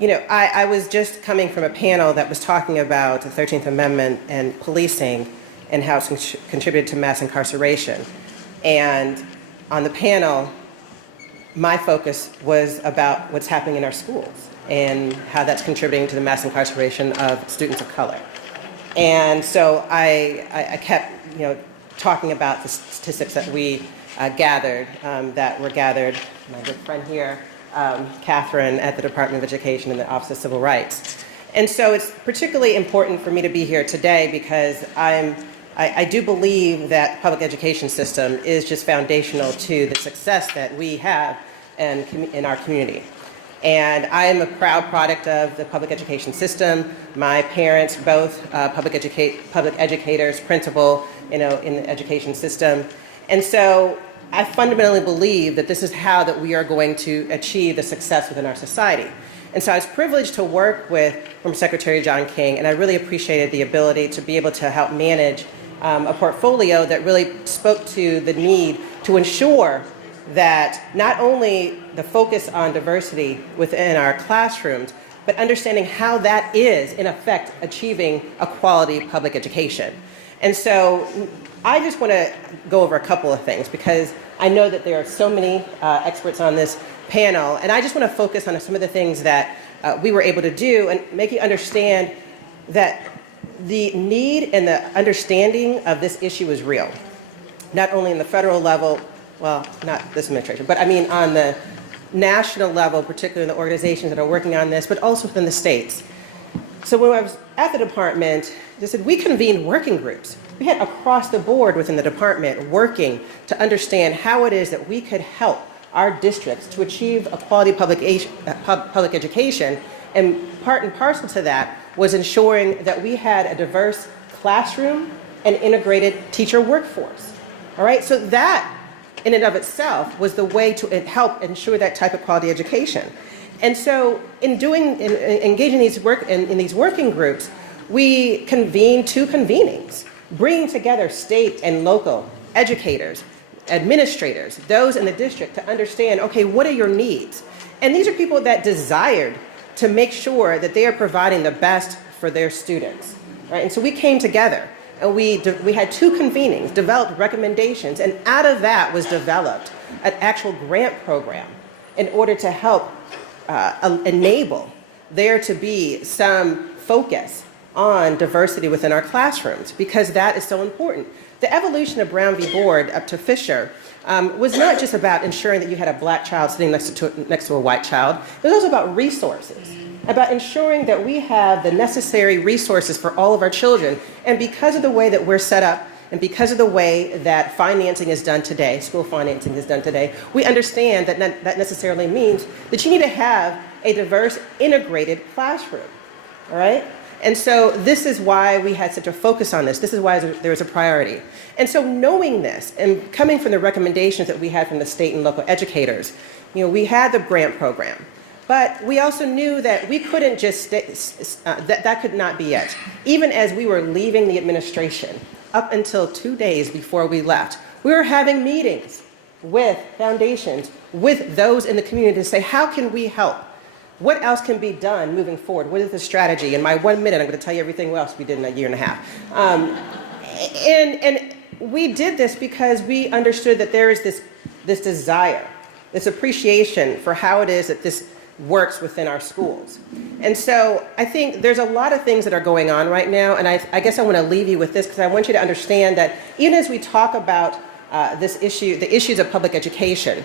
I was just coming from a panel that was talking about the 13th Amendment and policing and how it's contributed to mass incarceration. And on the panel, my focus was about what's happening in our schools and how that's contributing to the mass incarceration of students of color. And so I kept, talking about the statistics that we gathered, my good friend here, Catherine at the Department of Education and the Office of Civil Rights. And so it's particularly important for me to be here today because I do believe that the public education system is just foundational to the success that we have in our community. And I am a proud product of the public education system. My parents, both public educators, principal, in the education system. And so I fundamentally believe that this is how that we are going to achieve the success within our society. And so I was privileged to work with former Secretary John King, and I really appreciated the ability to be able to help manage a portfolio that really spoke to the need to ensure that not only the focus on diversity within our classrooms, but understanding how that is, in effect, achieving a quality public education. And so I just want to go over a couple of things because I know that there are so many experts on this panel, and I just want to focus on some of the things that we were able to do and make you understand that the need and the understanding of this issue is real, not only in the federal level, well, not this administration, but I mean on the national level, particularly in the organizations that are working on this, but also within the states. So when I was at the department, they said we convened working groups. We had across the board within the department working to understand how it is that we could help our districts to achieve a quality public education, and part and parcel to that was ensuring that we had a diverse classroom and integrated teacher workforce. All right, so that in and of itself was the way to help ensure that type of quality education. And so in engaging in these working groups, we convened 2 convenings, bringing together state and local educators, administrators, those in the district to understand, okay, what are your needs? And these are people that desired to make sure that they are providing the best for their students, right? And so we came together and we had 2 convenings, developed recommendations, and out of that was developed an actual grant program in order to help enable there to be some focus on diversity within our classrooms, because that is so important. The evolution of Brown v. Board up to Fisher was not just about ensuring that you had a black child sitting next to a white child. It was also about resources, about ensuring that we have the necessary resources for all of our children. And because of the way that we're set up, and because of the way that financing is done today, school financing is done today, we understand that that necessarily means that you need to have a diverse, integrated classroom, all right? And so this is why we had such a focus on this. This is why there was a priority. And so knowing this and coming from the recommendations that we had from the state and local educators, we had the grant program, but we also knew that we couldn't just that could not be it. Even as we were leaving the administration, up until 2 days before we left, we were having meetings with foundations, with those in the community to say, how can we help? What else can be done moving forward? What is the strategy? In my 1 minute, I'm going to tell you everything else we did in a year and a half. And we did this because we understood that there is this desire, this appreciation for how it is that this works within our schools. And so I think there's a lot of things that are going on right now, and I guess I want to leave you with this because I want you to understand that even as we talk about this issue, the issues of public education,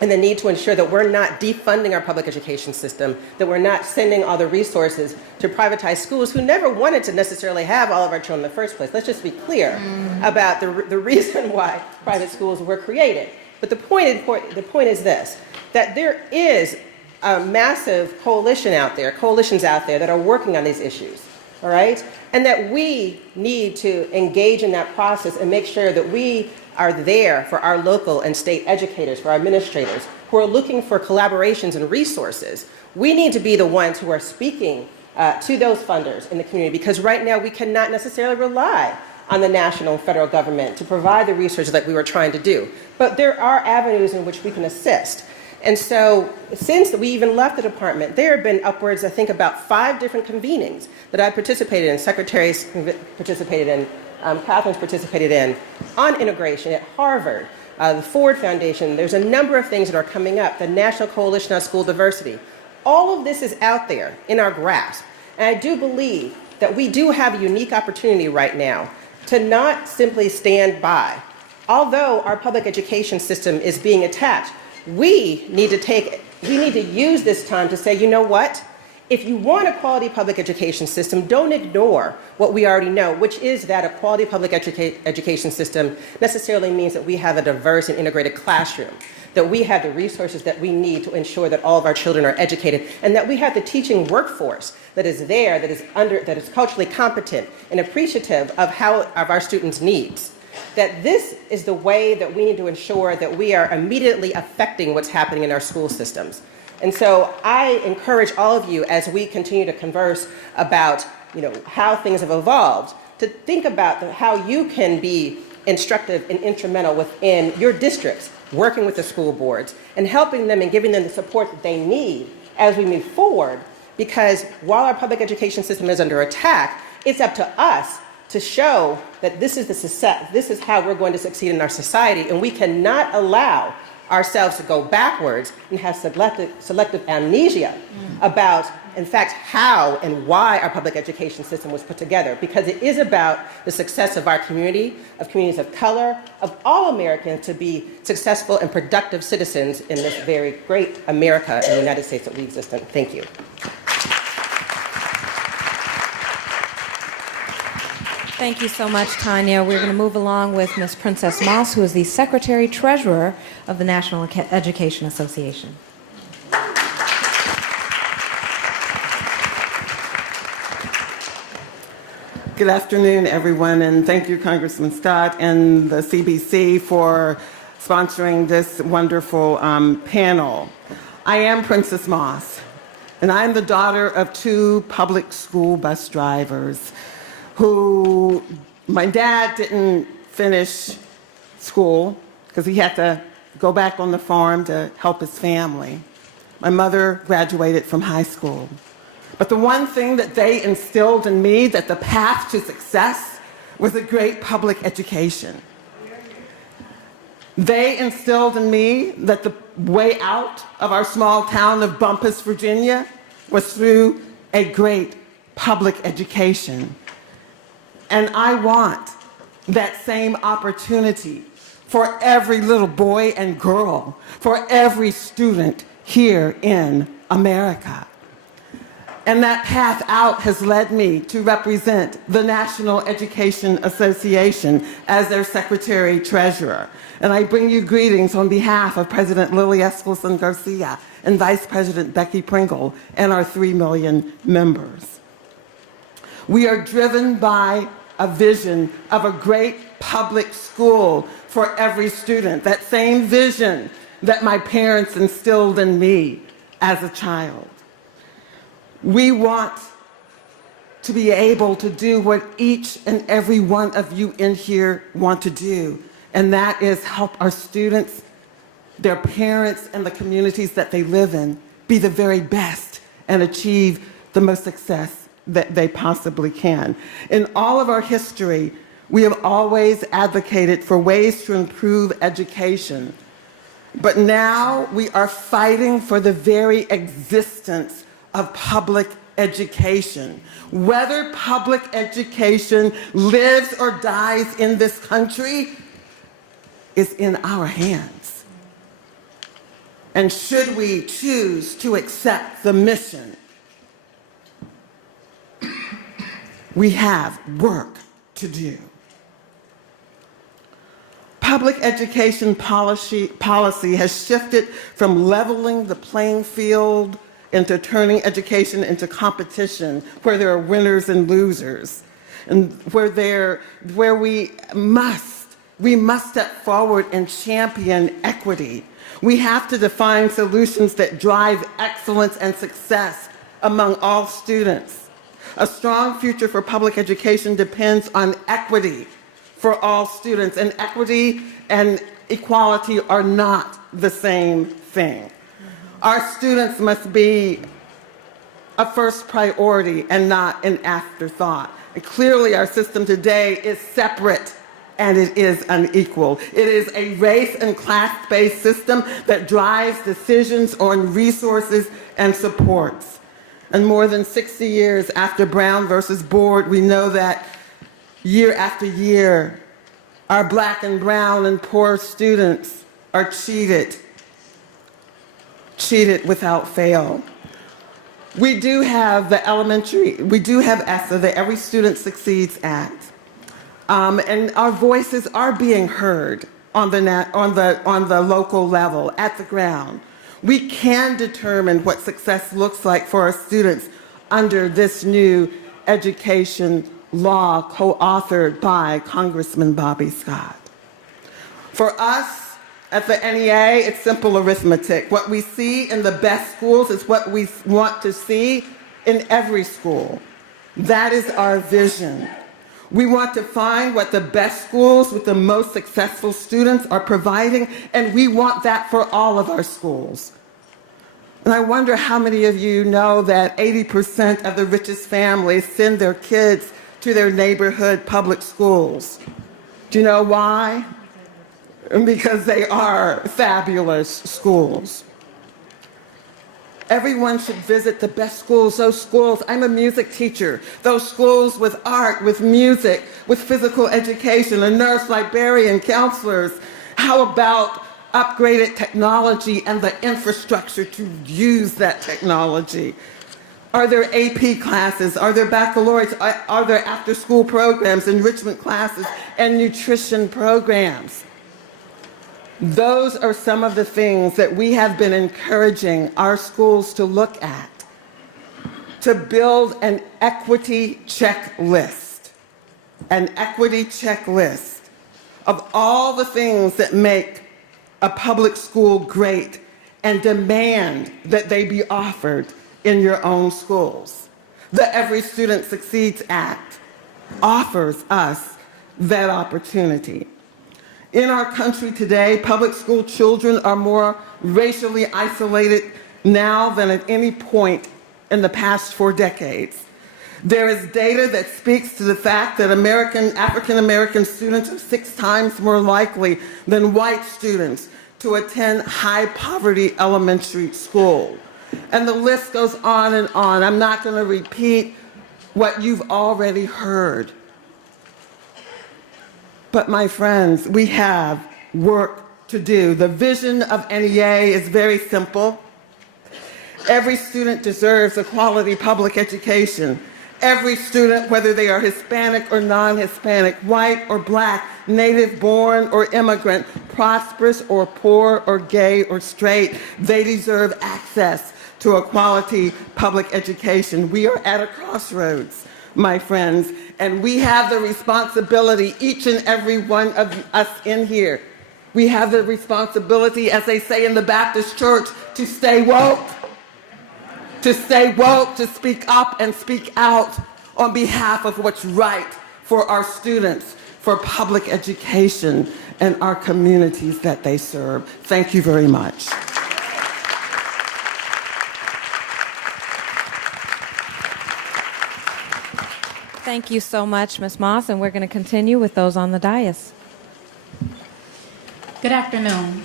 and the need to ensure that we're not defunding our public education system, that we're not sending all the resources to privatized schools who never wanted to necessarily have all of our children in the first place. Let's just be clear about the reason why private schools were created. But the point is this, that there is a massive coalitions out there that are working on these issues, all right? And that we need to engage in that process and make sure that we are there for our local and state educators, for our administrators who are looking for collaborations and resources. We need to be the ones who are speaking to those funders in the community, because right now we cannot necessarily rely on the national and federal government to provide the research that we were trying to do. But there are avenues in which we can assist. And so since we even left the department, there have been upwards, I think, about 5 different convenings that I participated in, secretaries participated in, Catherine's participated in, on integration at Harvard, the Ford Foundation. There's a number of things that are coming up, the National Coalition on School Diversity. All of this is out there in our grasp. And I do believe that we do have a unique opportunity right now to not simply stand by. Although our public education system is being attacked, we need to use this time to say, you know what? If you want a quality public education system, don't ignore what we already know, which is that a quality public education system necessarily means that we have a diverse and integrated classroom, that we have the resources that we need to ensure that all of our children are educated, and that we have the teaching workforce that is there, that is culturally competent and appreciative of our students' needs. That this is the way that we need to ensure that we are immediately affecting what's happening in our school systems. And so I encourage all of you, as we continue to converse about how things have evolved, to think about how you can be instructive and instrumental within your districts, working with the school boards and helping them and giving them the support that they need as we move forward. Because while our public education system is under attack, it's up to us to show that this is how we're going to succeed in our society, and we cannot allow ourselves to go backwards and have selective amnesia about, in fact, how and why our public education system was put together, because it is about the success of our community, of communities of color, of all Americans to be successful and productive citizens in this very great America and the United States that we exist in. Thank you. Thank you so much, Tanya. We're going to move along with Ms. Princess Moss, who is the Secretary Treasurer of the National Education Association. Good afternoon, everyone, and thank you, Congressman Scott and the CBC for sponsoring this wonderful panel. I am Princess Moss, and I'm the daughter of 2 public school bus drivers who, my dad didn't finish school because he had to go back on the farm to help his family. My mother graduated from high school. But the one thing that they instilled in me, that the path to success was a great public education. They instilled in me that the way out of our small town of Bumpus, Virginia, was through a great public education. And I want that same opportunity for every little boy and girl, for every student here in America. And that path out has led me to represent the National Education Association as their Secretary Treasurer. And I bring you greetings on behalf of President Lily Escalson Garcia and Vice President Becky Pringle and our 3 million members. We are driven by a vision of a great public school for every student, that same vision that my parents instilled in me as a child. We want to be able to do what each and every one of you in here want to do, and that is help our students, their parents, and the communities that they live in be the very best and achieve the most success that they possibly can. In all of our history, we have always advocated for ways to improve education. But now we are fighting for the very existence of public education. Whether public education lives or dies in this country is in our hands. And should we choose to accept the mission, we have work to do. Public education policy has shifted from leveling the playing field into turning education into competition where there are winners and losers, and where we must step forward and champion equity. We have to define solutions that drive excellence and success among all students. A strong future for public education depends on equity for all students, and equity and equality are not the same thing. Our students must be a first priority and not an afterthought. And clearly, our system today is separate and it is unequal. It is a race and class-based system that drives decisions on resources and supports. And more than 60 years after Brown versus Board, we know that year after year, our black and brown and poor students are cheated without fail. We do have the ESSA that every student succeeds at. And our voices are being heard on the local level, at the ground. We can determine what success looks like for our students under this new education law co-authored by Congressman Bobby Scott. For us at the NEA, it's simple arithmetic. What we see in the best schools is what we want to see in every school. That is our vision. We want to find what the best schools with the most successful students are providing, and we want that for all of our schools. And I wonder how many of you know that 80% of the richest families send their kids to their neighborhood public schools. Do you know why? Because they are fabulous schools. Everyone should visit the best schools, those schools. I'm a music teacher. Those schools with art, with music, with physical education, a nurse, librarian, counselors. How about upgraded technology and the infrastructure to use that technology? Are there AP classes? Are there baccalaureates? Are there after-school programs, enrichment classes, and nutrition programs? Those are some of the things that we have been encouraging our schools to look at, to build an equity checklist of all the things that make a public school great and demand that they be offered in your own schools. The Every Student Succeeds Act offers us that opportunity. In our country today, public school children are more racially isolated now than at any point in the past 4 decades. There is data that speaks to the fact that African American students are 6 times more likely than white students to attend high poverty elementary school. And the list goes on and on. I'm not going to repeat what you've already heard. But my friends, we have work to do. The vision of NEA is very simple. Every student deserves a quality public education. Every student, whether they are Hispanic or non-Hispanic, white or black, native born or immigrant, prosperous or poor or gay or straight, they deserve access to a quality public education. We are at a crossroads, my friends, and we have the responsibility, each and every one of us in here, we have the responsibility, as they say in the Baptist church, to stay woke, to speak up and speak out on behalf of what's right for our students, for public education, and our communities that they serve. Thank you very much. Thank you so much, Ms. Moss, and we're going to continue with those on the dais. Good afternoon.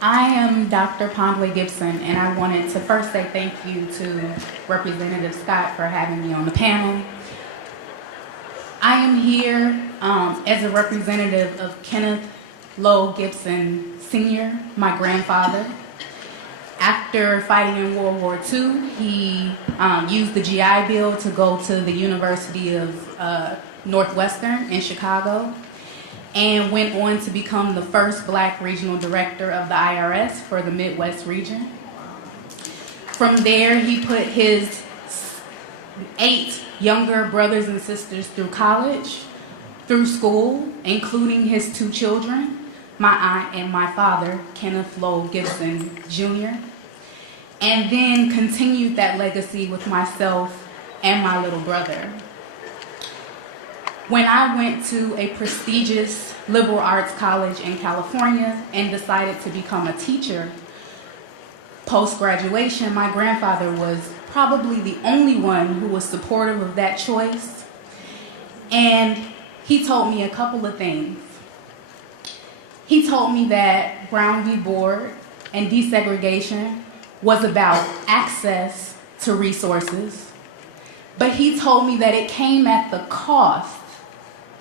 I am Dr. Pondway Gibson, and I wanted to first say thank you to Representative Scott for having me on the panel. I am here as a representative of Kenneth Lowe Gibson Sr., my grandfather. After fighting in World War II, he used the GI Bill to go to the University of Northwestern in Chicago and went on to become the first Black regional director of the IRS for the Midwest region. From there, he put his 8 younger brothers and sisters through college, through school, including his 2 children, my aunt and my father, Kenneth Lowe Gibson Jr., and then continued that legacy with myself and my little brother. When I went to a prestigious liberal arts college in California and decided to become a teacher, post-graduation, my grandfather was probably the only one who was supportive of that choice. And he told me a couple of things. He told me that Brown v. Board and desegregation was about access to resources, but he told me that it came at the cost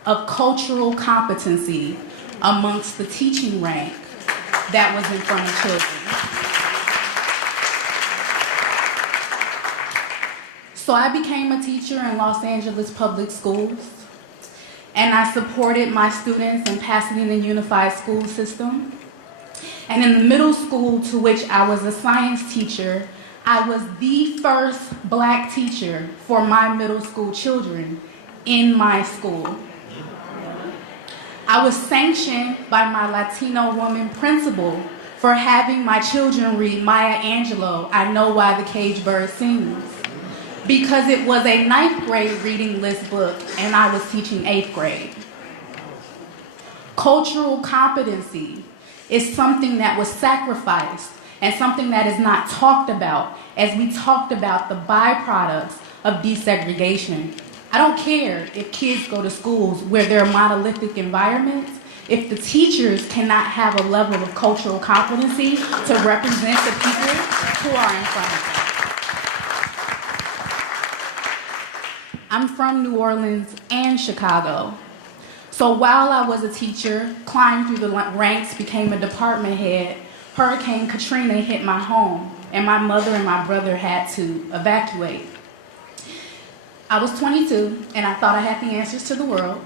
of cultural competency amongst the teaching rank that was in front of children. So I became a teacher in Los Angeles public schools, and I supported my students in Pasadena Unified School System. And in the middle school to which I was a science teacher, I was the first black teacher for my middle school children in my school. I was sanctioned by my Latino woman principal for having my children read Maya Angelou, I Know Why the Caged Bird Sings, because it was a 9th grade reading list book and I was teaching 8th grade. Cultural competency is something that was sacrificed and something that is not talked about as we talked about the byproducts of desegregation. I don't care if kids go to schools where there are monolithic environments, if the teachers cannot have a level of cultural competency to represent the people who are in front of them. I'm from New Orleans and Chicago. So while I was a teacher, climbed through the ranks, became a department head, Hurricane Katrina hit my home, and my mother and my brother had to evacuate. I was 22, and I thought I had the answers to the world.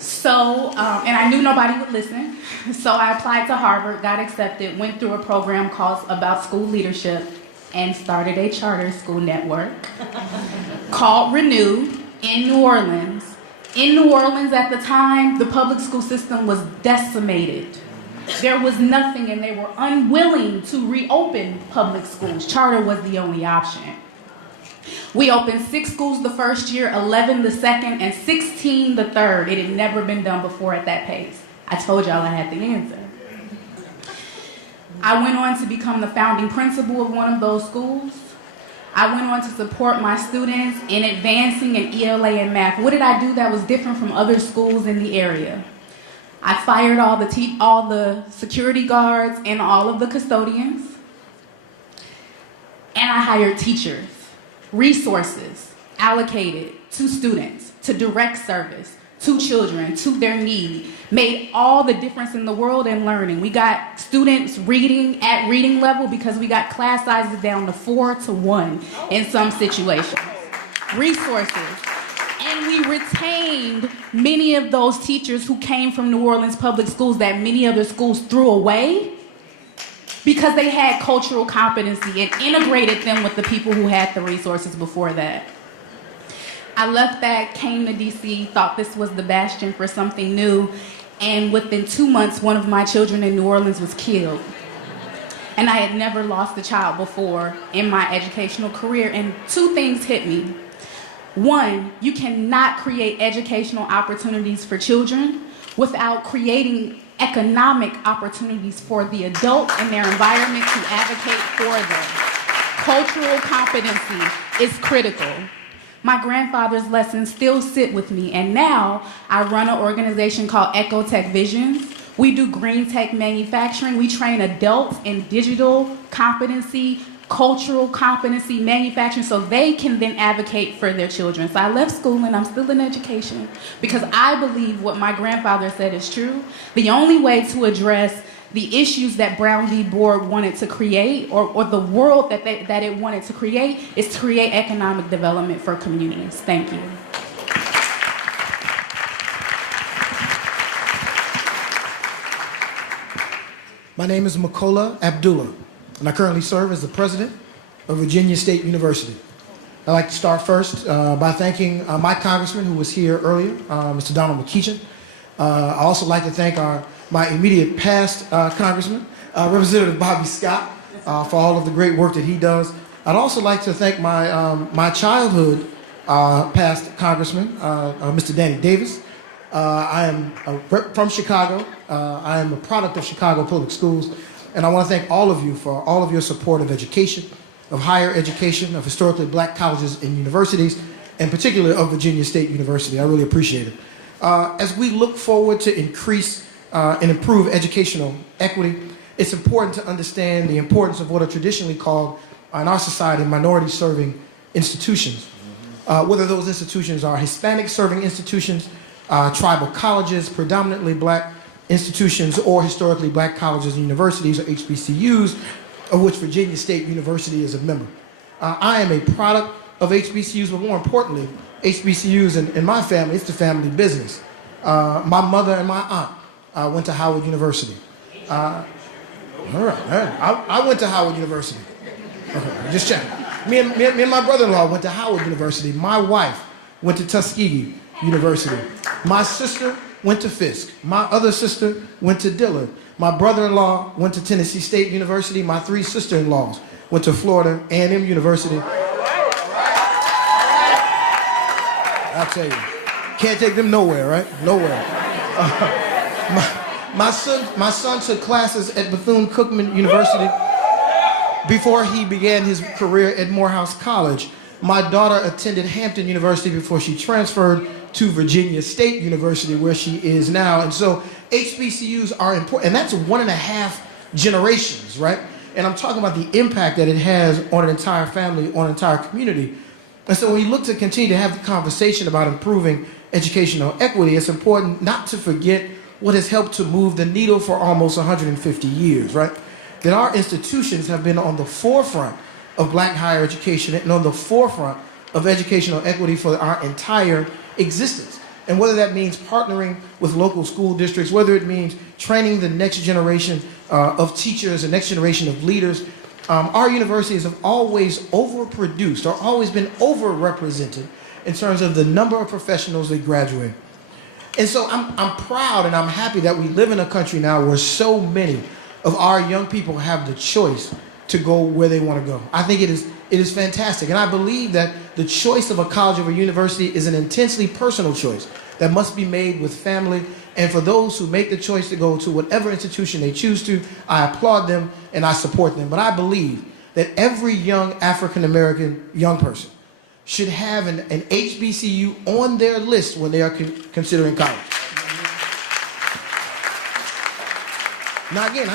So, and I knew nobody would listen. So I applied to Harvard, got accepted, went through a program called About School Leadership, and started a charter school network called Renew in New Orleans. In New Orleans at the time, the public school system was decimated. There was nothing, and they were unwilling to reopen public schools. Charter was the only option. We opened 6 schools the first year, 11 the second, and 16 the third. It had never been done before at that pace. I told y'all I had the answer. I went on to become the founding principal of one of those schools. I went on to support my students in advancing in ELA and math. What did I do that was different from other schools in the area? I fired all the security guards and all of the custodians. And I hired teachers. Resources allocated to students, to direct service, to children, to their need, made all the difference in the world in learning. We got students reading at reading level because we got class sizes down to 4 to 1 in some situations. Resources. And we retained many of those teachers who came from New Orleans public schools that many other schools threw away because they had cultural competency and integrated them with the people who had the resources before that. I left that, came to DC, thought this was the bastion for something new, and within 2 months, one of my children in New Orleans was killed. And I had never lost a child before in my educational career, and 2 things hit me. 1, you cannot create educational opportunities for children without creating economic opportunities for the adults and their environment to advocate for them. Cultural competency is critical. My grandfather's lessons still sit with me, and now I run an organization called Ecotech Visions. We do green tech manufacturing. We train adults in digital competency, cultural competency, manufacturing, so they can then advocate for their children. So I left school and I'm still in education because I believe what my grandfather said is true. The only way to address the issues that Brown v. Board wanted to create, or the world that it wanted to create, is to create economic development for communities. Thank you. My name is Makola Abdullah, and I currently serve as the president of Virginia State University. I'd like to start first by thanking my congressman who was here earlier, Mr. Donald McKeechin. I also like to thank my immediate past congressman, Representative Bobby Scott, for all of the great work that he does. I'd also like to thank my childhood past Congressman, Mr. Danny Davis. I am from Chicago. I am a product of Chicago Public Schools, and I want to thank all of you for all of your support of education, of higher education, of historically black colleges and universities, and particularly of Virginia State University. I really appreciate it. As we look forward to increase and improve educational equity, it's important to understand the importance of what are traditionally called, in our society, minority-serving institutions. Whether those institutions are Hispanic-serving institutions, tribal colleges, predominantly black institutions, or historically black colleges and universities, or HBCUs, of which Virginia State University is a member. I am a product of HBCUs, but more importantly, HBCUs in my family, it's the family business. My mother and my aunt went to Howard University. All right. I went to Howard University. Just checking. Me and my brother-in-law went to Howard University. My wife went to Tuskegee University. My sister went to Fisk. My other sister went to Dillard. My brother-in-law went to Tennessee State University. My 3 sister-in-laws went to Florida A&M University. I'll tell you, can't take them nowhere, right? Nowhere. My son took classes at Bethune-Cookman University before he began his career at Morehouse College. My daughter attended Hampton University before she transferred to Virginia State University, where she is now. And so HBCUs are important, and that's 1.5 generations, right? And I'm talking about the impact that it has on an entire family, on an entire community. And so when we look to continue to have the conversation about improving educational equity, it's important not to forget what has helped to move the needle for almost 150 years, right? That our institutions have been on the forefront of black higher education and on the forefront of educational equity for our entire existence. And whether that means partnering with local school districts, whether it means training the next generation of teachers, the next generation of leaders, our universities have always overproduced or always been overrepresented in terms of the number of professionals that graduate. And so I'm proud and I'm happy that we live in a country now where so many of our young people have the choice to go where they want to go. I think it is fantastic. And I believe that the choice of a college or a university is an intensely personal choice that must be made with family. And for those who make the choice to go to whatever institution they choose to, I applaud them and I support them. But I believe that every young African-American young person should have an HBCU on their list when they are considering college. Now again,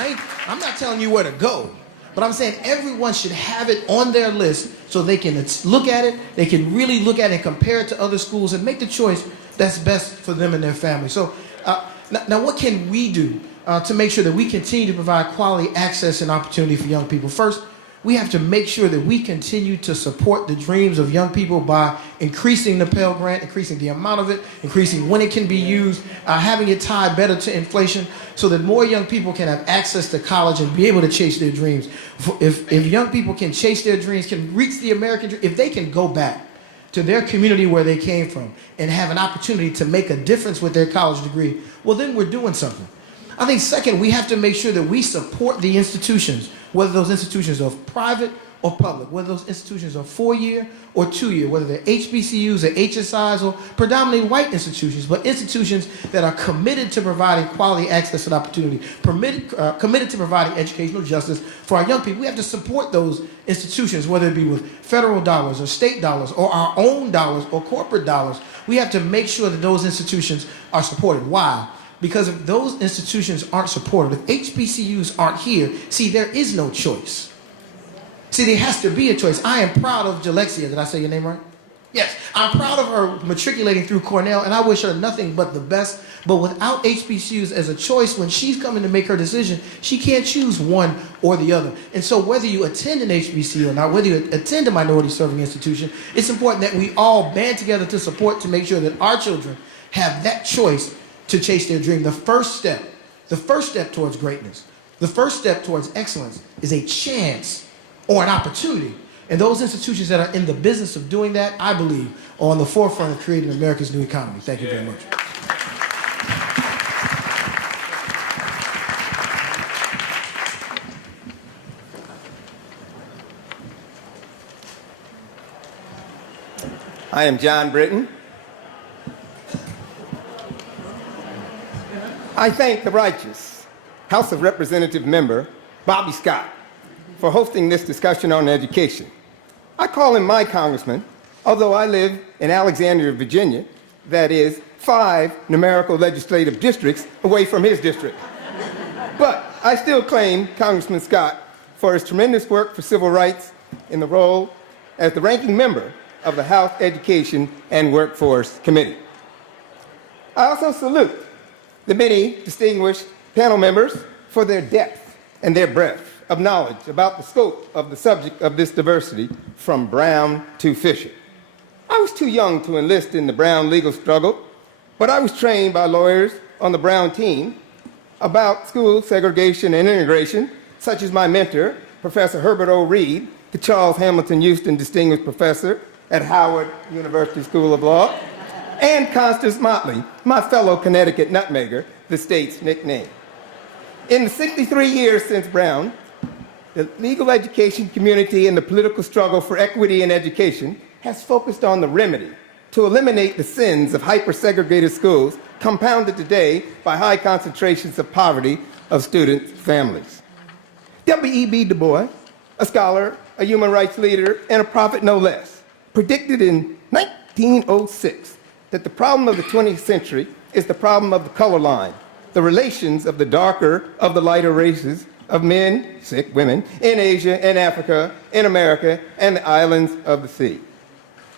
I'm not telling you where to go, but I'm saying everyone should have it on their list so they can look at it, they can really look at it and compare it to other schools and make the choice that's best for them and their family. So now what can we do to make sure that we continue to provide quality access and opportunity for young people? First, we have to make sure that we continue to support the dreams of young people by increasing the Pell Grant, increasing the amount of it, increasing when it can be used, having it tied better to inflation so that more young people can have access to college and be able to chase their dreams. If young people can chase their dreams, can reach the American dream, if they can go back to their community where they came from and have an opportunity to make a difference with their college degree, well, then we're doing something. I think second, we have to make sure that we support the institutions, whether those institutions are private or public, whether those institutions are 4-year or 2-year, whether they're HBCUs or HSIs or predominantly white institutions, but institutions that are committed to providing quality access and opportunity, committed to providing educational justice for our young people. We have to support those institutions, whether it be with federal dollars or state dollars or our own dollars or corporate dollars. We have to make sure that those institutions are supported. Why? Because if those institutions aren't supported, if HBCUs aren't here, see, there is no choice. See, there has to be a choice. I am proud of Jalexia. Did I say your name right? Yes. I'm proud of her matriculating through Cornell, and I wish her nothing but the best. But without HBCUs as a choice, when she's coming to make her decision, she can't choose one or the other. And so whether you attend an HBCU or not, whether you attend a minority-serving institution, it's important that we all band together to support, to make sure that our children have that choice to chase their dream. The first step towards greatness, the first step towards excellence is a chance or an opportunity. And those institutions that are in the business of doing that, I believe, are on the forefront of creating America's new economy. Thank you very much. I am John Britton. I thank the righteous House of Representative member, Bobby Scott, for hosting this discussion on education. I call him my congressman, although I live in Alexandria, Virginia, that is 5 numerical legislative districts away from his district. But I still claim Congressman Scott for his tremendous work for civil rights in the role as the ranking member of the House Education and Workforce Committee. I also salute the many distinguished panel members for their depth and their breadth of knowledge about the scope of the subject of this diversity, from Brown to Fisher. I was too young to enlist in the Brown legal struggle, but I was trained by lawyers on the Brown team about school segregation and integration, such as my mentor, Professor Herbert O. Reed, the Charles Hamilton Houston Distinguished Professor at Howard University School of Law, and Constance Motley, my fellow Connecticut nutmegger, the state's nickname. In the 63 years since Brown, the legal education community and the political struggle for equity in education has focused on the remedy to eliminate the sins of hyper-segregated schools compounded today by high concentrations of poverty of student families. W.E.B. Du Bois, a scholar, a human rights leader, and a prophet no less, predicted in 1906 that the problem of the 20th century is the problem of the color line, the relations of the darker of the lighter races of men, sick women, in Asia and Africa, in America, and the islands of the sea.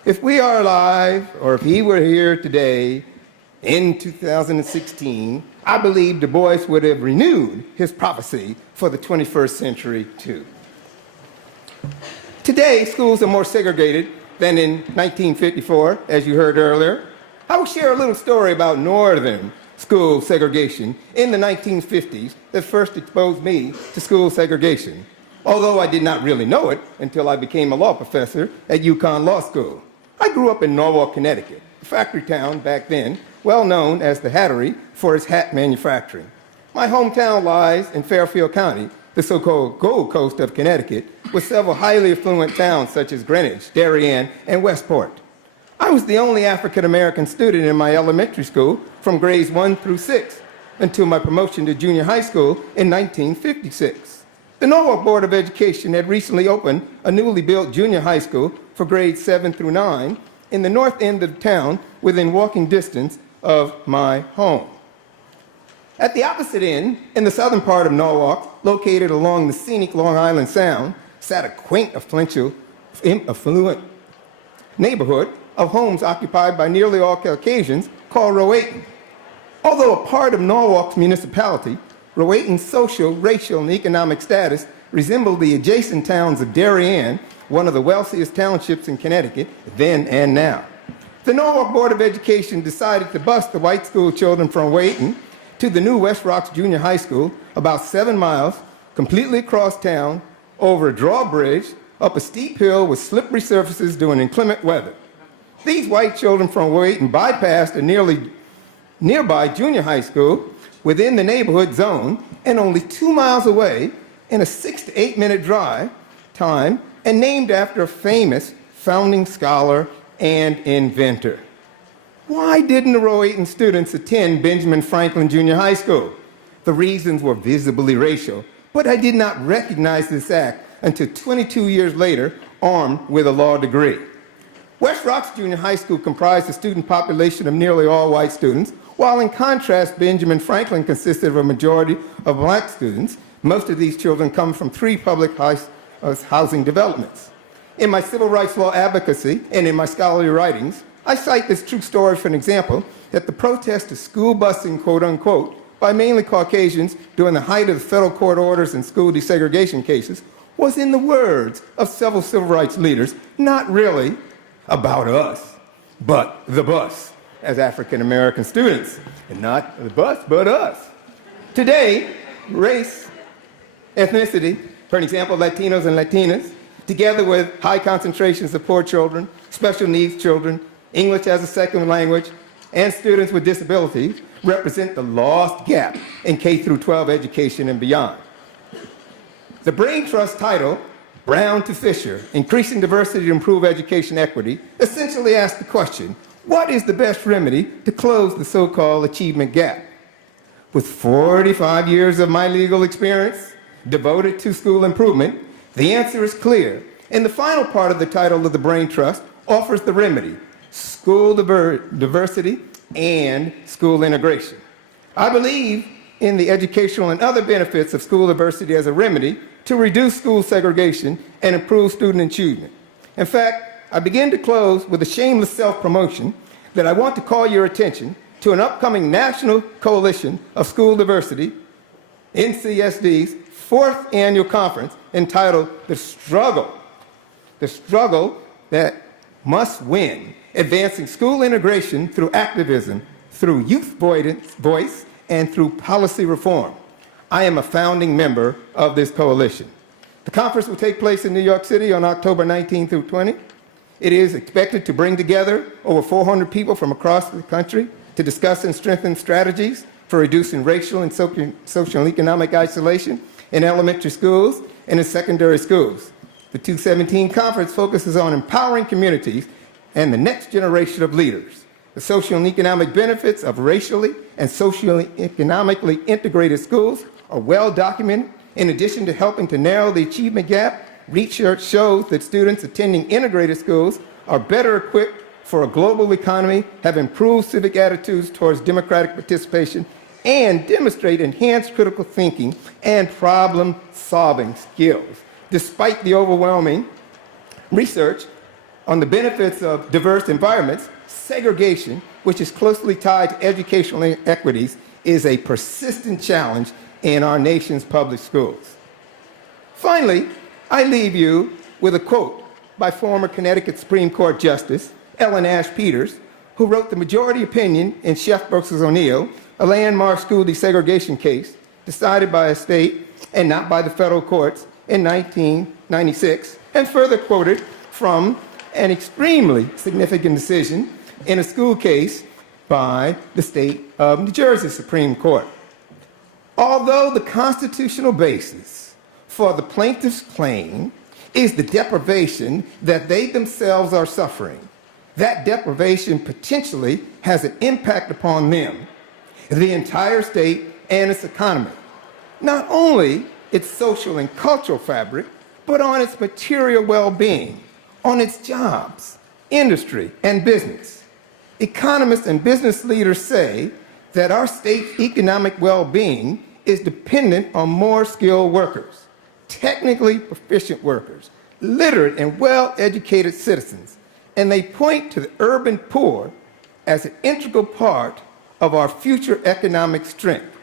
If we are alive, or if he were here today in 2016, I believe Du Bois would have renewed his prophecy for the 21st century too. Today, schools are more segregated than in 1954, as you heard earlier. I will share a little story about northern school segregation in the 1950s that first exposed me to school segregation, although I did not really know it until I became a law professor at UConn Law School. I grew up in Norwalk, Connecticut, a factory town back then, well known as the Hattery for its hat manufacturing. My hometown lies in Fairfield County, the so-called Gold Coast of Connecticut, with several highly affluent towns such as Greenwich, Darien, and Westport. I was the only African-American student in my elementary school from grades 1 through 6 until my promotion to junior high school in 1956. The Norwalk Board of Education had recently opened a newly built junior high school for grades 7 through 9 in the north end of town within walking distance of my home. At the opposite end, in the southern part of Norwalk, located along the scenic Long Island Sound, sat a quaint, affluent neighborhood of homes occupied by nearly all Caucasians called Rowayton. Although a part of Norwalk's municipality, Rowayton's social, racial, and economic status resembled the adjacent towns of Darien, one of the wealthiest townships in Connecticut, then and now. The Norwalk Board of Education decided to bus the white school children from Rowayton to the new West Rocks Junior High School, about 7 miles, completely across town, over a drawbridge, up a steep hill with slippery surfaces during inclement weather. These white children from Rowayton bypassed a nearby junior high school within the neighborhood zone and only 2 miles away in a 6 to 8 minute drive time, and named after a famous founding scholar and inventor. Why didn't the Rowayton students attend Benjamin Franklin Junior High School? The reasons were visibly racial, but I did not recognize this act until 22 years later, armed with a law degree. West Rocks Junior High School comprised a student population of nearly all white students, while in contrast, Benjamin Franklin consisted of a majority of black students. Most of these children come from 3 public housing developments. In my civil rights law advocacy and in my scholarly writings, I cite this true story for an example that the protest of school busing, quote unquote, by mainly Caucasians during the height of the federal court orders and school desegregation cases was, in the words of several civil rights leaders, not really about us, but the bus as African-American students, and not the bus, but us. Today, race, ethnicity, for example, Latinos and Latinas, together with high concentrations of poor children, special needs children, English as a second language, and students with disabilities, represent the lost gap in K-12 education and beyond. The Braintrust title Brown to Fisher, Increasing Diversity to Improve Education Equity, essentially asked the question, what is the best remedy to close the so-called achievement gap? With 45 years of my legal experience devoted to school improvement, the answer is clear. And the final part of the title of the Braintrust offers the remedy, school diversity and school integration. I believe in the educational and other benefits of school diversity as a remedy to reduce school segregation and improve student achievement. In fact, I begin to close with a shameless self-promotion that I want to call your attention to an upcoming national coalition of school diversity, NCSD's 4th annual conference entitled The Struggle That Must Win, Advancing School Integration Through Activism, Through Youth Voice, and Through Policy Reform. I am a founding member of this coalition. The conference will take place in New York City on October 19 through 20. It is expected to bring together over 400 people from across the country to discuss and strengthen strategies for reducing racial and social and economic isolation in elementary schools and in secondary schools. The 2017 conference focuses on empowering communities and the next generation of leaders. The social and economic benefits of racially and socially economically integrated schools are well documented. In addition to helping to narrow the achievement gap, research shows that students attending integrated schools are better equipped for a global economy, have improved civic attitudes towards democratic participation, and demonstrate enhanced critical thinking and problem-solving skills. Despite the overwhelming research on the benefits of diverse environments, segregation, which is closely tied to educational inequities, is a persistent challenge in our nation's public schools. Finally, I leave you with a quote by former Connecticut Supreme Court Justice Ellen Peters, who wrote the majority opinion in Sheff versus O'Neill, a landmark school desegregation case decided by a state and not by the federal courts in 1996, and further quoted from an extremely significant decision in a school case by the state of New Jersey Supreme Court. Although the constitutional basis for the plaintiff's claim is the deprivation that they themselves are suffering, that deprivation potentially has an impact upon them, the entire state, and its economy. Not only its social and cultural fabric, but on its material well-being, on its jobs, industry, and business. Economists and business leaders say that our state's economic well-being is dependent on more skilled workers, technically proficient workers, literate and well-educated citizens, and they point to the urban poor as an integral part of our future economic strength.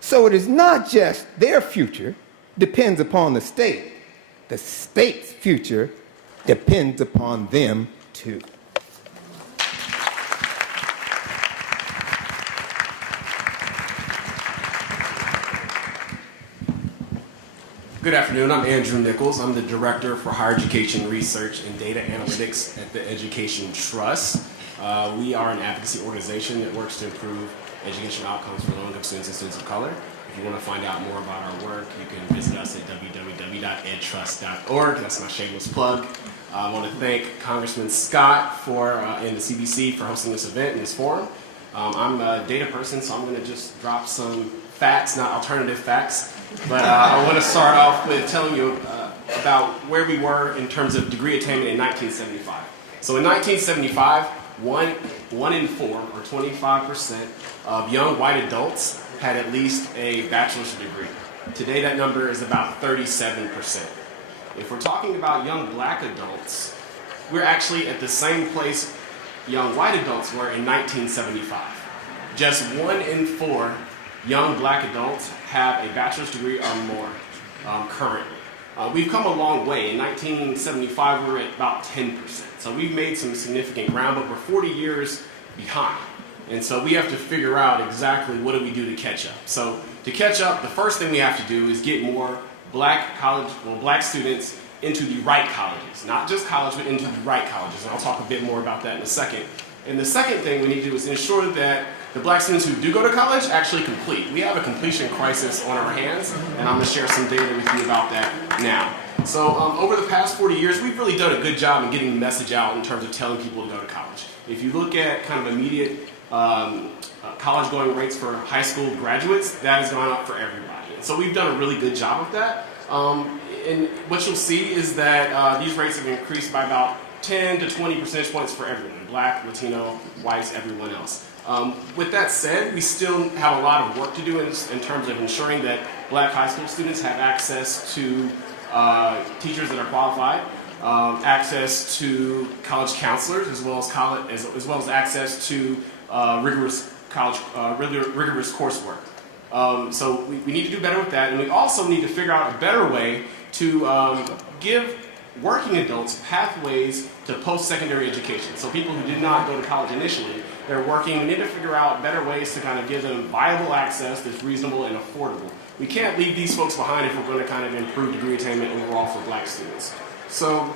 So it is not just their future depends upon the state's future depends upon them too. Good afternoon, I'm Andrew Nichols. I'm the Director for Higher Education Research and Data Analytics at the Education Trust. We are an advocacy organization that works to improve educational outcomes for low-income students and students of color. If you want to find out more about our work, you can visit us at www.edtrust.org. That's my shameless plug. I want to thank Congressman Scott and the CBC for hosting this event and this forum. I'm a data person, so I'm going to just drop some facts, not alternative facts. But I want to start off with telling you about where we were in terms of degree attainment in 1975. So in 1975, one in four, or 25%, of young white adults had at least a bachelor's degree. Today that number is about 37%. If we're talking about young black adults, we're actually at the same place young white adults were in 1975. Just 1 in 4 young black adults have a bachelor's degree or more currently. We've come a long way. In 1975, we were at about 10%. So we've made some significant ground, but we're 40 years behind. And so we have to figure out exactly what do we do to catch up. So to catch up, the first thing we have to do is get more black students into the right colleges. Not just college, but into the right colleges. And I'll talk a bit more about that in a second. And the second thing we need to do is ensure that the black students who do go to college actually complete. We have a completion crisis on our hands, and I'm going to share some data with you about that now. So over the past 40 years, we've really done a good job in getting the message out in terms of telling people to go to college. If you look at kind of immediate college going rates for high school graduates, that has gone up for everybody. And so we've done a really good job of that. And what you'll see is that these rates have increased by about 10 to 20 percentage points for everyone, Black, Latino, whites, everyone else. With that said, we still have a lot of work to do in terms of ensuring that Black high school students have access to teachers that are qualified, access to college counselors, as well as access to rigorous coursework. So we need to do better with that, and we also need to figure out a better way to give working adults pathways to post-secondary education. So people who did not go to college initially, they're working. We need to figure out better ways to kind of give them viable access that's reasonable and affordable. We can't leave these folks behind if we're going to kind of improve degree attainment overall for Black students. So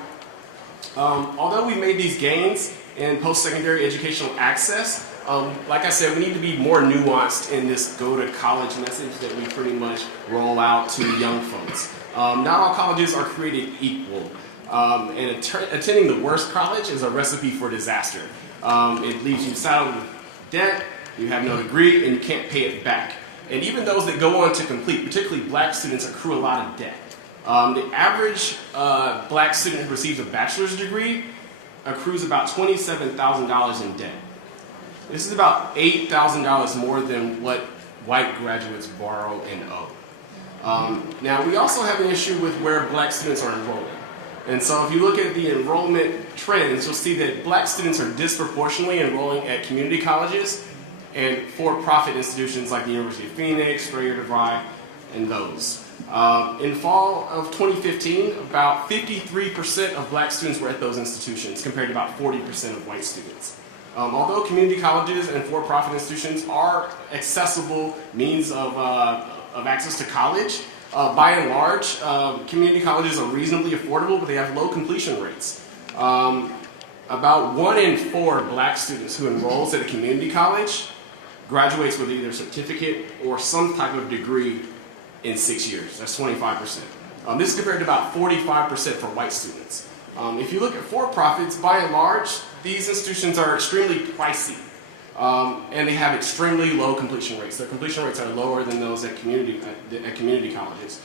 although we made these gains in post-secondary educational access, like I said, we need to be more nuanced in this go to college message that we pretty much roll out to young folks. Not all colleges are created equal. And attending the worst college is a recipe for disaster. It leaves you saddled with debt, you have no degree, and you can't pay it back. And even those that go on to complete, particularly Black students, accrue a lot of debt. The average Black student who receives a bachelor's degree accrues about $27,000 in debt. This is about $8,000 more than what white graduates borrow and owe. Now, we also have an issue with where Black students are enrolling. And so if you look at the enrollment trends, you'll see that Black students are disproportionately enrolling at community colleges and for-profit institutions like the University of Phoenix, Strayer DeVry, and those. In fall of 2015, about 53% of Black students were at those institutions, compared to about 40% of white students. Although community colleges and for-profit institutions are accessible means of access to college, by and large, community colleges are reasonably affordable, but they have low completion rates. About 1 in 4 Black students who enrolls at a community college graduates with either a certificate or some type of degree in 6 years. That's 25%. This is compared to about 45% for white students. If you look at for-profits, by and large, these institutions are extremely pricey, and they have extremely low completion rates. Their completion rates are lower than those at community colleges.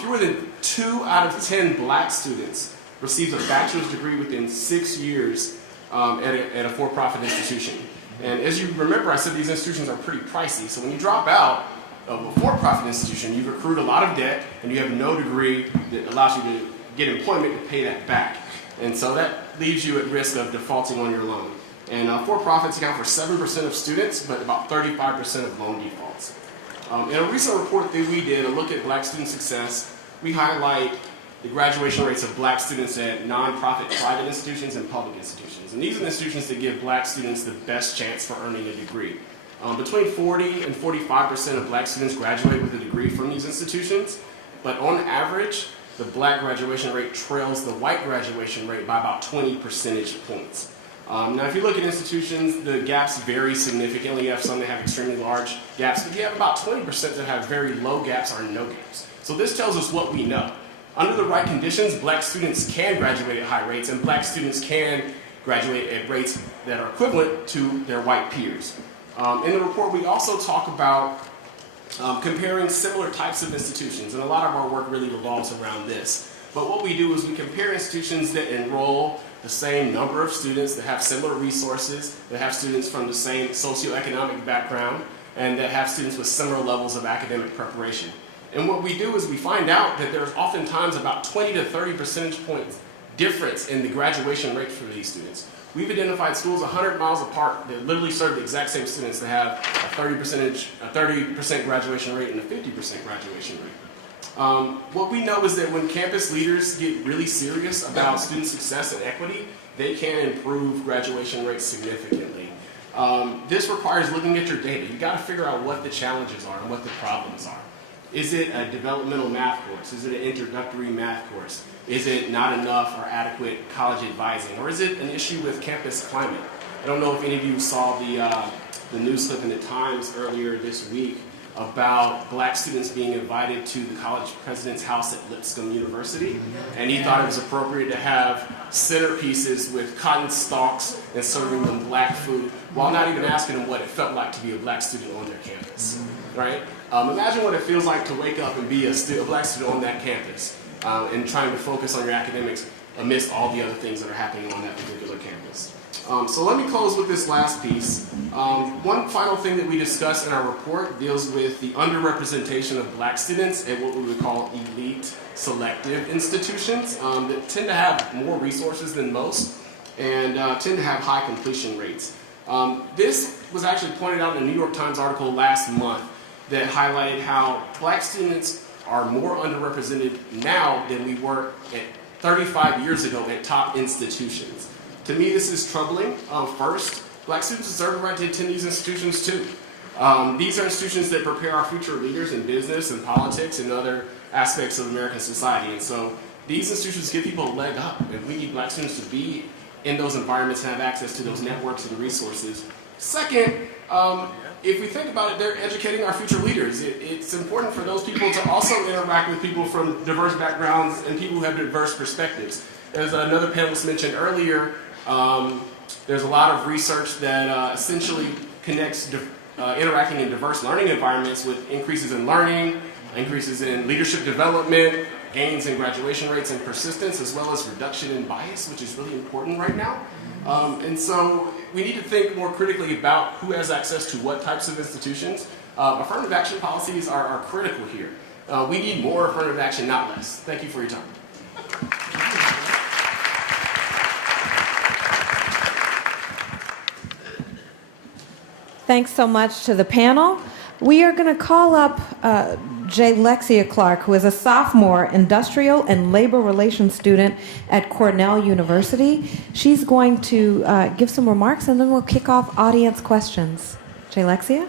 Fewer than 2 out of 10 Black students receive a bachelor's degree within 6 years at a for-profit institution. And as you remember, I said these institutions are pretty pricey. So when you drop out of a for-profit institution, you've accrued a lot of debt, and you have no degree that allows you to get employment to pay that back. And so that leaves you at risk of defaulting on your loan. And for-profits account for 7% of students, but about 35% of loan defaults. In a recent report that we did, a look at Black student success, we highlight the graduation rates of Black students at nonprofit private institutions and public institutions. And these are the institutions that give Black students the best chance for earning a degree. Between 40 and 45% of Black students graduate with a degree from these institutions, but on average, the Black graduation rate trails the white graduation rate by about 20 percentage points. Now, if you look at institutions, the gaps vary significantly. You have some that have extremely large gaps, but you have about 20% that have very low gaps or no gaps. So this tells us what we know. Under the right conditions, Black students can graduate at high rates, and Black students can graduate at rates that are equivalent to their white peers. In the report, we also talk about comparing similar types of institutions, and a lot of our work really revolves around this. But what we do is we compare institutions that enroll the same number of students, that have similar resources, that have students from the same socioeconomic background, and that have students with similar levels of academic preparation. And what we do is we find out that there's oftentimes about 20 to 30 percentage points difference in the graduation rates for these students. We've identified schools 100 miles apart that literally serve the exact same students that have a 30% graduation rate and a 50% graduation rate. What we know is that when campus leaders get really serious about student success and equity, they can improve graduation rates significantly. This requires looking at your data. You've got to figure out what the challenges are and what the problems are. Is it a developmental math course? Is it an introductory math course? Is it not enough or adequate college advising? Or is it an issue with campus climate? I don't know if any of you saw the news clip in the Times earlier this week about black students being invited to the college president's house at Lipscomb University, and he thought it was appropriate to have centerpieces with cotton stalks and serving them black food while not even asking them what it felt like to be a black student on their campus, right? Imagine what it feels like to wake up and be a black student on that campus and trying to focus on your academics amidst all the other things that are happening on that particular campus. So let me close with this last piece. One final thing that we discussed in our report deals with the underrepresentation of black students at what we would call elite selective institutions that tend to have more resources than most and tend to have high completion rates. This was actually pointed out in a New York Times article last month that highlighted how black students are more underrepresented now than we were at 35 years ago at top institutions. To me, this is troubling. First, black students deserve the right to attend these institutions too. These are institutions that prepare our future leaders in business and politics and other aspects of American society. And so these institutions give people a leg up, and we need black students to be in those environments and have access to those networks and resources. Second, if we think about it, they're educating our future leaders. It's important for those people to also interact with people from diverse backgrounds and people who have diverse perspectives. As another panelist mentioned earlier, there's a lot of research that essentially connects interacting in diverse learning environments with increases in learning, increases in leadership development, gains in graduation rates and persistence, as well as reduction in bias, which is really important right now. And so we need to think more critically about who has access to what types of institutions. Affirmative action policies are critical here. We need more affirmative action, not less. Thank you for your time. Thanks so much to the panel. We are going to call up Lexia Clark, who is a sophomore industrial and labor relations student at Cornell University. She's going to give some remarks, and then we'll kick off audience questions. Lexia?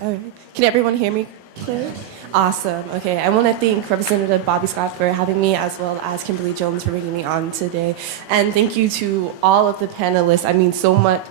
All right. Can everyone hear me clearly? Awesome. Okay, I want to thank Representative Bobby Scott for having me, as well as Kimberly Jones for bringing me on today. And thank you to all of the panelists. I mean, so much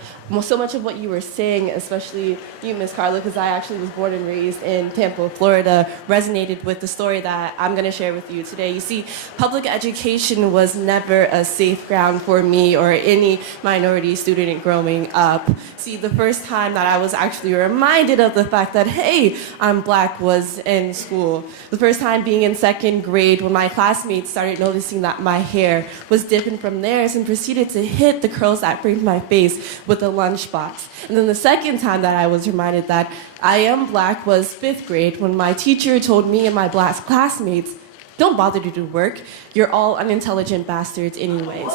of what you were saying, especially you, Ms. Carla, because I actually was born and raised in Tampa, Florida, resonated with the story that I'm going to share with you today. You see, public education was never a safe ground for me or any minority student growing up. See, the first time that I was actually reminded of the fact that, hey, I'm black was in school. The first time being in second grade when my classmates started noticing that my hair was different from theirs and proceeded to hit the curls that framed my face with a lunchbox. And then the second time that I was reminded that I am black was fifth grade when my teacher told me and my black classmates, don't bother to do work. You're all unintelligent bastards anyways.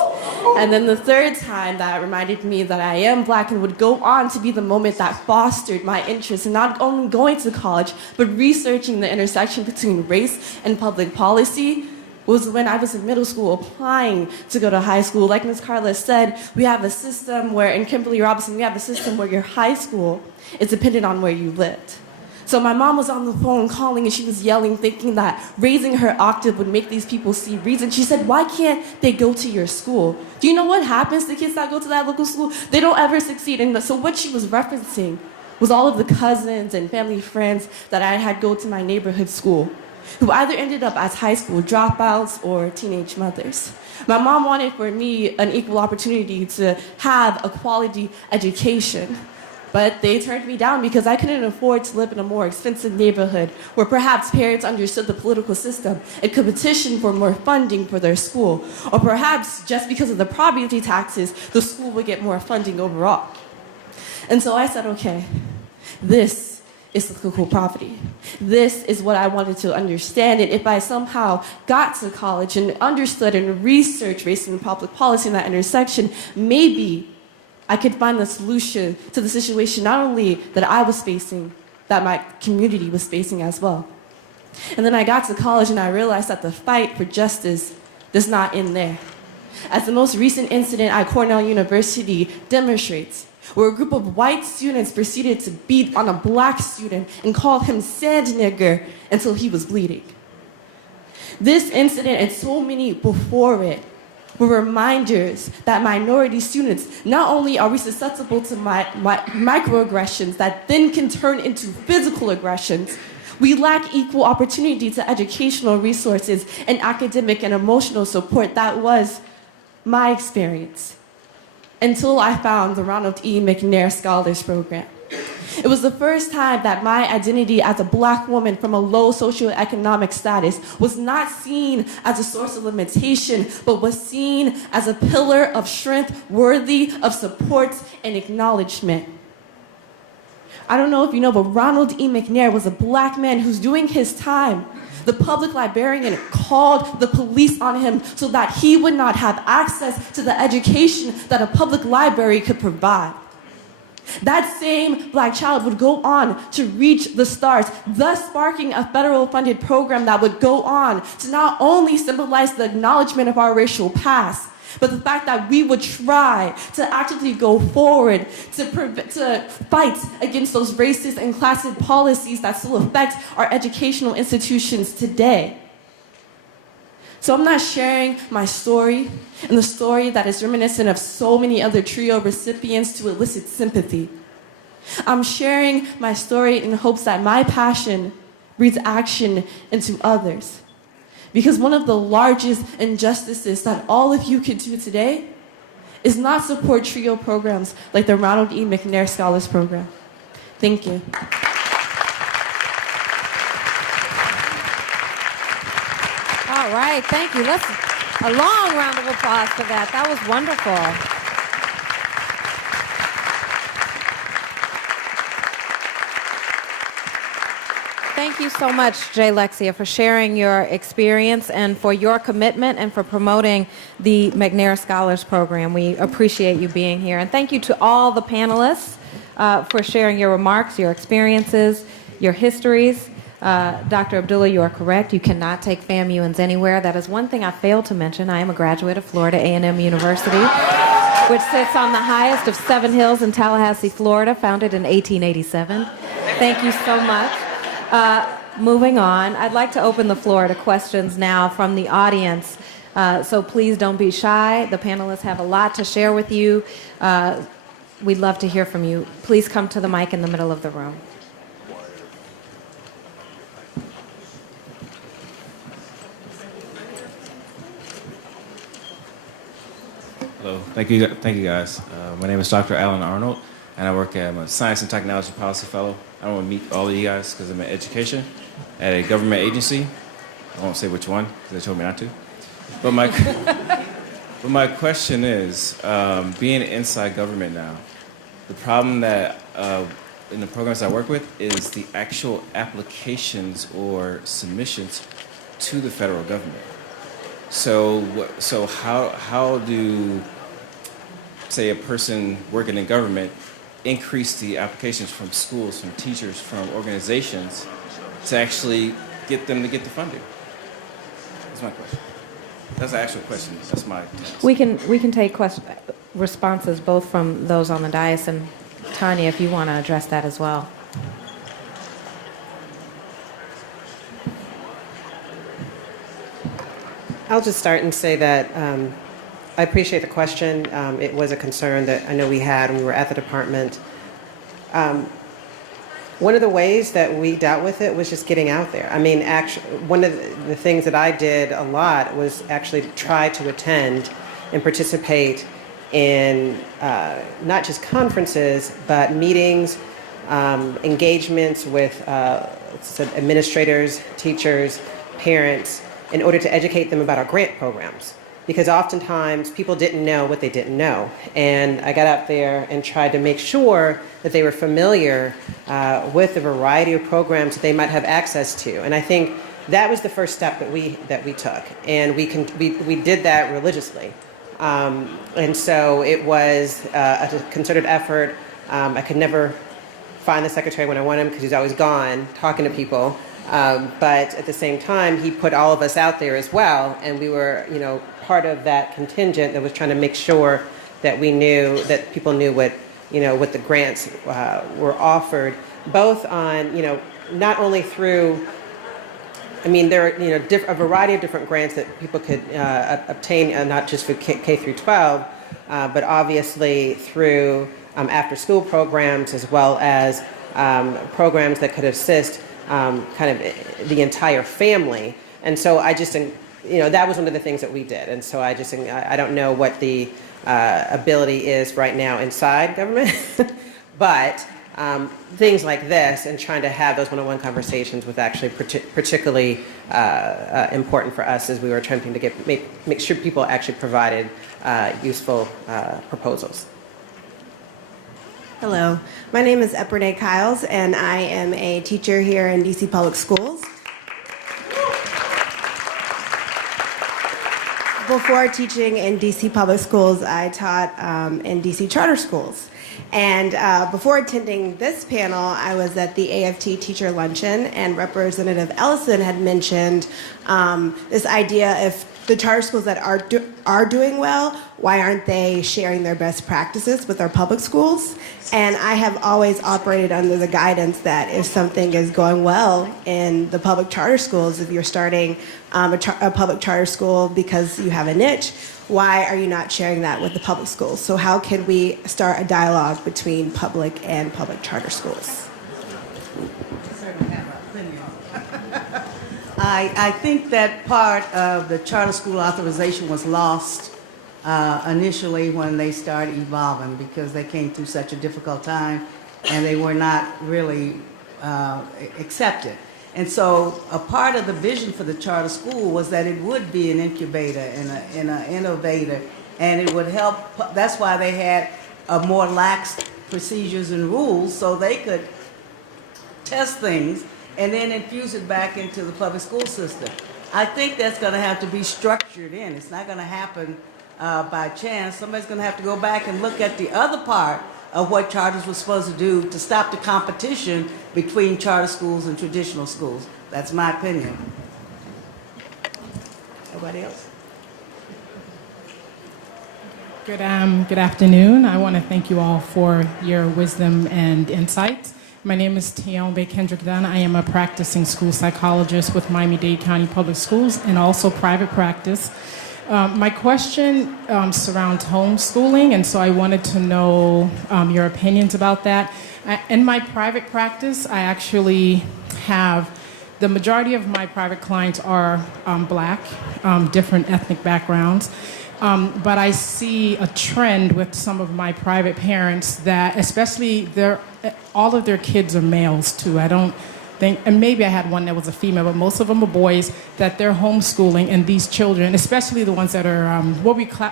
And then the third time that reminded me that I am black and would go on to be the moment that fostered my interest in not only going to college, but researching the intersection between race and public policy was when I was in middle school applying to go to high school. Like Ms. Carla said, we have a system where, in Kimberly Robinson, we have a system where your high school is dependent on where you lived. So my mom was on the phone calling and she was yelling, thinking that raising her octave would make these people see reason. She said, why can't they go to your school? Do you know what happens to kids that go to that local school? They don't ever succeed. And so what she was referencing was all of the cousins and family friends that I had go to my neighborhood school, who either ended up as high school dropouts or teenage mothers. My mom wanted for me an equal opportunity to have a quality education. But they turned me down because I couldn't afford to live in a more expensive neighborhood where perhaps parents understood the political system and could petition for more funding for their school. Or perhaps just because of the property taxes, the school would get more funding overall. And so I said, okay, this is cyclical poverty. This is what I wanted to understand. And if I somehow got to college and understood and researched race and public policy in that intersection, maybe I could find the solution to the situation not only that I was facing, that my community was facing as well. And then I got to college and I realized that the fight for justice does not end there. As the most recent incident at Cornell University demonstrates, where a group of white students proceeded to beat on a black student and call him sand nigger until he was bleeding. This incident and so many before it were reminders that minority students, not only are we susceptible to microaggressions that then can turn into physical aggressions, we lack equal opportunity to educational resources and academic and emotional support. That was my experience until I found the Ronald E. McNair Scholars Program. It was the first time that my identity as a Black woman from a low socioeconomic status was not seen as a source of limitation, but was seen as a pillar of strength worthy of support and acknowledgement. I don't know if you know, but Ronald E. McNair was a Black man who's doing his time. The public librarian called the police on him so that he would not have access to the education that a public library could provide. That same Black child would go on to reach the stars, thus sparking a federal funded program that would go on to not only symbolize the acknowledgement of our racial past, but the fact that we would try to actively go forward to fight against those racist and classist policies that still affect our educational institutions today. So I'm not sharing my story and the story that is reminiscent of so many other TRIO recipients to elicit sympathy. I'm sharing my story in hopes that my passion breeds action into others. Because one of the largest injustices that all of you can do today is not support TRIO programs like the Ronald E. McNair Scholars Program. Thank you. All right, thank you. Let's a long round of applause for that. That was wonderful. Thank you so much, Jay Lexia, for sharing your experience and for your commitment and for promoting the McNair Scholars Program. We appreciate you being here. And thank you to all the panelists for sharing your remarks, your experiences, your histories. Dr. Abdullah, you are correct. You cannot take FAMUNs anywhere. That is one thing I failed to mention. I am a graduate of Florida A&M University, which sits on the highest of 7 hills in Tallahassee, Florida, founded in 1887. Thank you so much. Moving on, I'd like to open the floor to questions now from the audience. So please don't be shy. The panelists have a lot to share with you. We'd love to hear from you. Please come to the mic in the middle of the room. Hello, thank you guys. My name is Dr. Ellen Arnold, and I work I'm a Science and Technology Policy Fellow. I don't want to meet all of you guys because I'm in education at a government agency. I won't say which one because they told me not to. But my question is, being inside government now, the problem that in the programs I work with is the actual applications or submissions to the federal government. So how do, say, a person working in government increase the applications from schools, from teachers, from organizations to actually get them to get the funding? That's my question. That's the actual question. That's my task. We can take responses both from those on the dais and Tanya, if you want to address that as well. I'll just start and say that I appreciate the question. It was a concern that I know we had when we were at the department. One of the ways that we dealt with it was just getting out there. I mean, actually, one of the things that I did a lot was actually try to attend and participate in not just conferences, but meetings, engagements with administrators, teachers, parents, in order to educate them about our grant programs. Because oftentimes people didn't know what they didn't know. And I got out there and tried to make sure that they were familiar with the variety of programs that they might have access to. And I think that was the first step that we took. And we did that religiously. And so it was a concerted effort. I could never find the secretary when I wanted him because he's always gone talking to people. But at the same time, he put all of us out there as well, and we were, part of that contingent that was trying to make sure that we knew that people knew what the grants were offered, both on, not only through I mean, there are a variety of different grants that people could obtain, not just for K through 12, but obviously through after-school programs as well as programs that could assist kind of the entire family. And so I just, that was one of the things that we did. And so I don't know what the ability is right now inside government, but things like this and trying to have those one-on-one conversations was actually particularly important for us as we were attempting to make sure people actually provided useful proposals. Hello, my name is Eprenay Kyles, and I am a teacher here in DC Public Schools. Before teaching in DC Public Schools, I taught in DC charter schools. And before attending this panel, I was at the AFT Teacher Luncheon, and Representative Ellison had mentioned this idea if the charter schools that are doing well, why aren't they sharing their best practices with our public schools? And I have always operated under the guidance that if something is going well in the public charter schools, if you're starting a public charter school because you have a niche, why are you not sharing that with the public schools? So how can we start a dialogue between public and public charter schools? I think that part of the charter school authorization was lost initially when they started evolving because they came through such a difficult time and they were not really accepted. And so a part of the vision for the charter school was that it would be an incubator and an innovator, and it would help. That's why they had more lax procedures and rules so they could test things and then infuse it back into the public school system. I think that's going to have to be structured in. It's not going to happen by chance. Somebody's going to have to go back and look at the other part of what charters were supposed to do to stop the competition between charter schools and traditional schools. That's my opinion. Nobody else? Good afternoon. I want to thank you all for your wisdom and insights. My name is Tiombe Kendrick Dunn. I am a practicing school psychologist with Miami-Dade County Public Schools and also private practice. My question surrounds homeschooling, and so I wanted to know your opinions about that. In my private practice, I actually have, the majority of my private clients are Black, different ethnic backgrounds. But I see a trend with some of my private parents that, especially all of their kids are males too. I don't think, and maybe I had one that was a female, but most of them are boys, that they're homeschooling, and these children, especially the ones that are,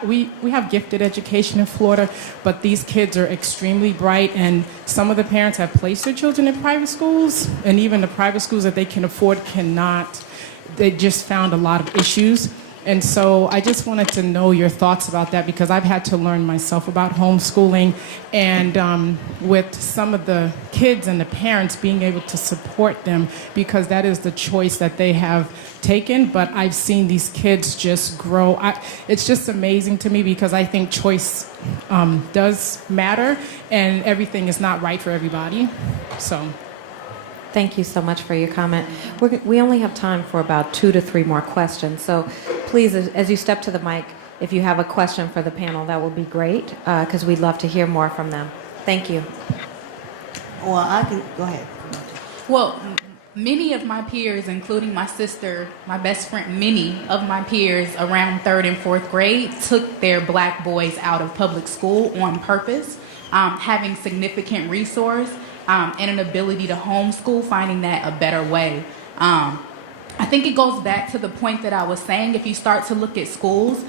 we have gifted education in Florida, but these kids are extremely bright, and some of the parents have placed their children in private schools, and even the private schools that they can afford cannot. They just found a lot of issues. And so I just wanted to know your thoughts about that because I've had to learn myself about homeschooling and with some of the kids and the parents being able to support them because that is the choice that they have taken. But I've seen these kids just grow. It's just amazing to me because I think choice does matter and everything is not right for everybody. So. Thank you so much for your comment. We only have time for about 2 to 3 more questions. So please, as you step to the mic, if you have a question for the panel, that would be great because we'd love to hear more from them. Thank you. Well, I can, go ahead. Well, many of my peers, including my sister, my best friend, many of my peers around 3rd and 4th grade took their Black boys out of public school on purpose, having significant resource and an ability to homeschool, finding that a better way. I think it goes back to the point that I was saying. If you start to look at schools,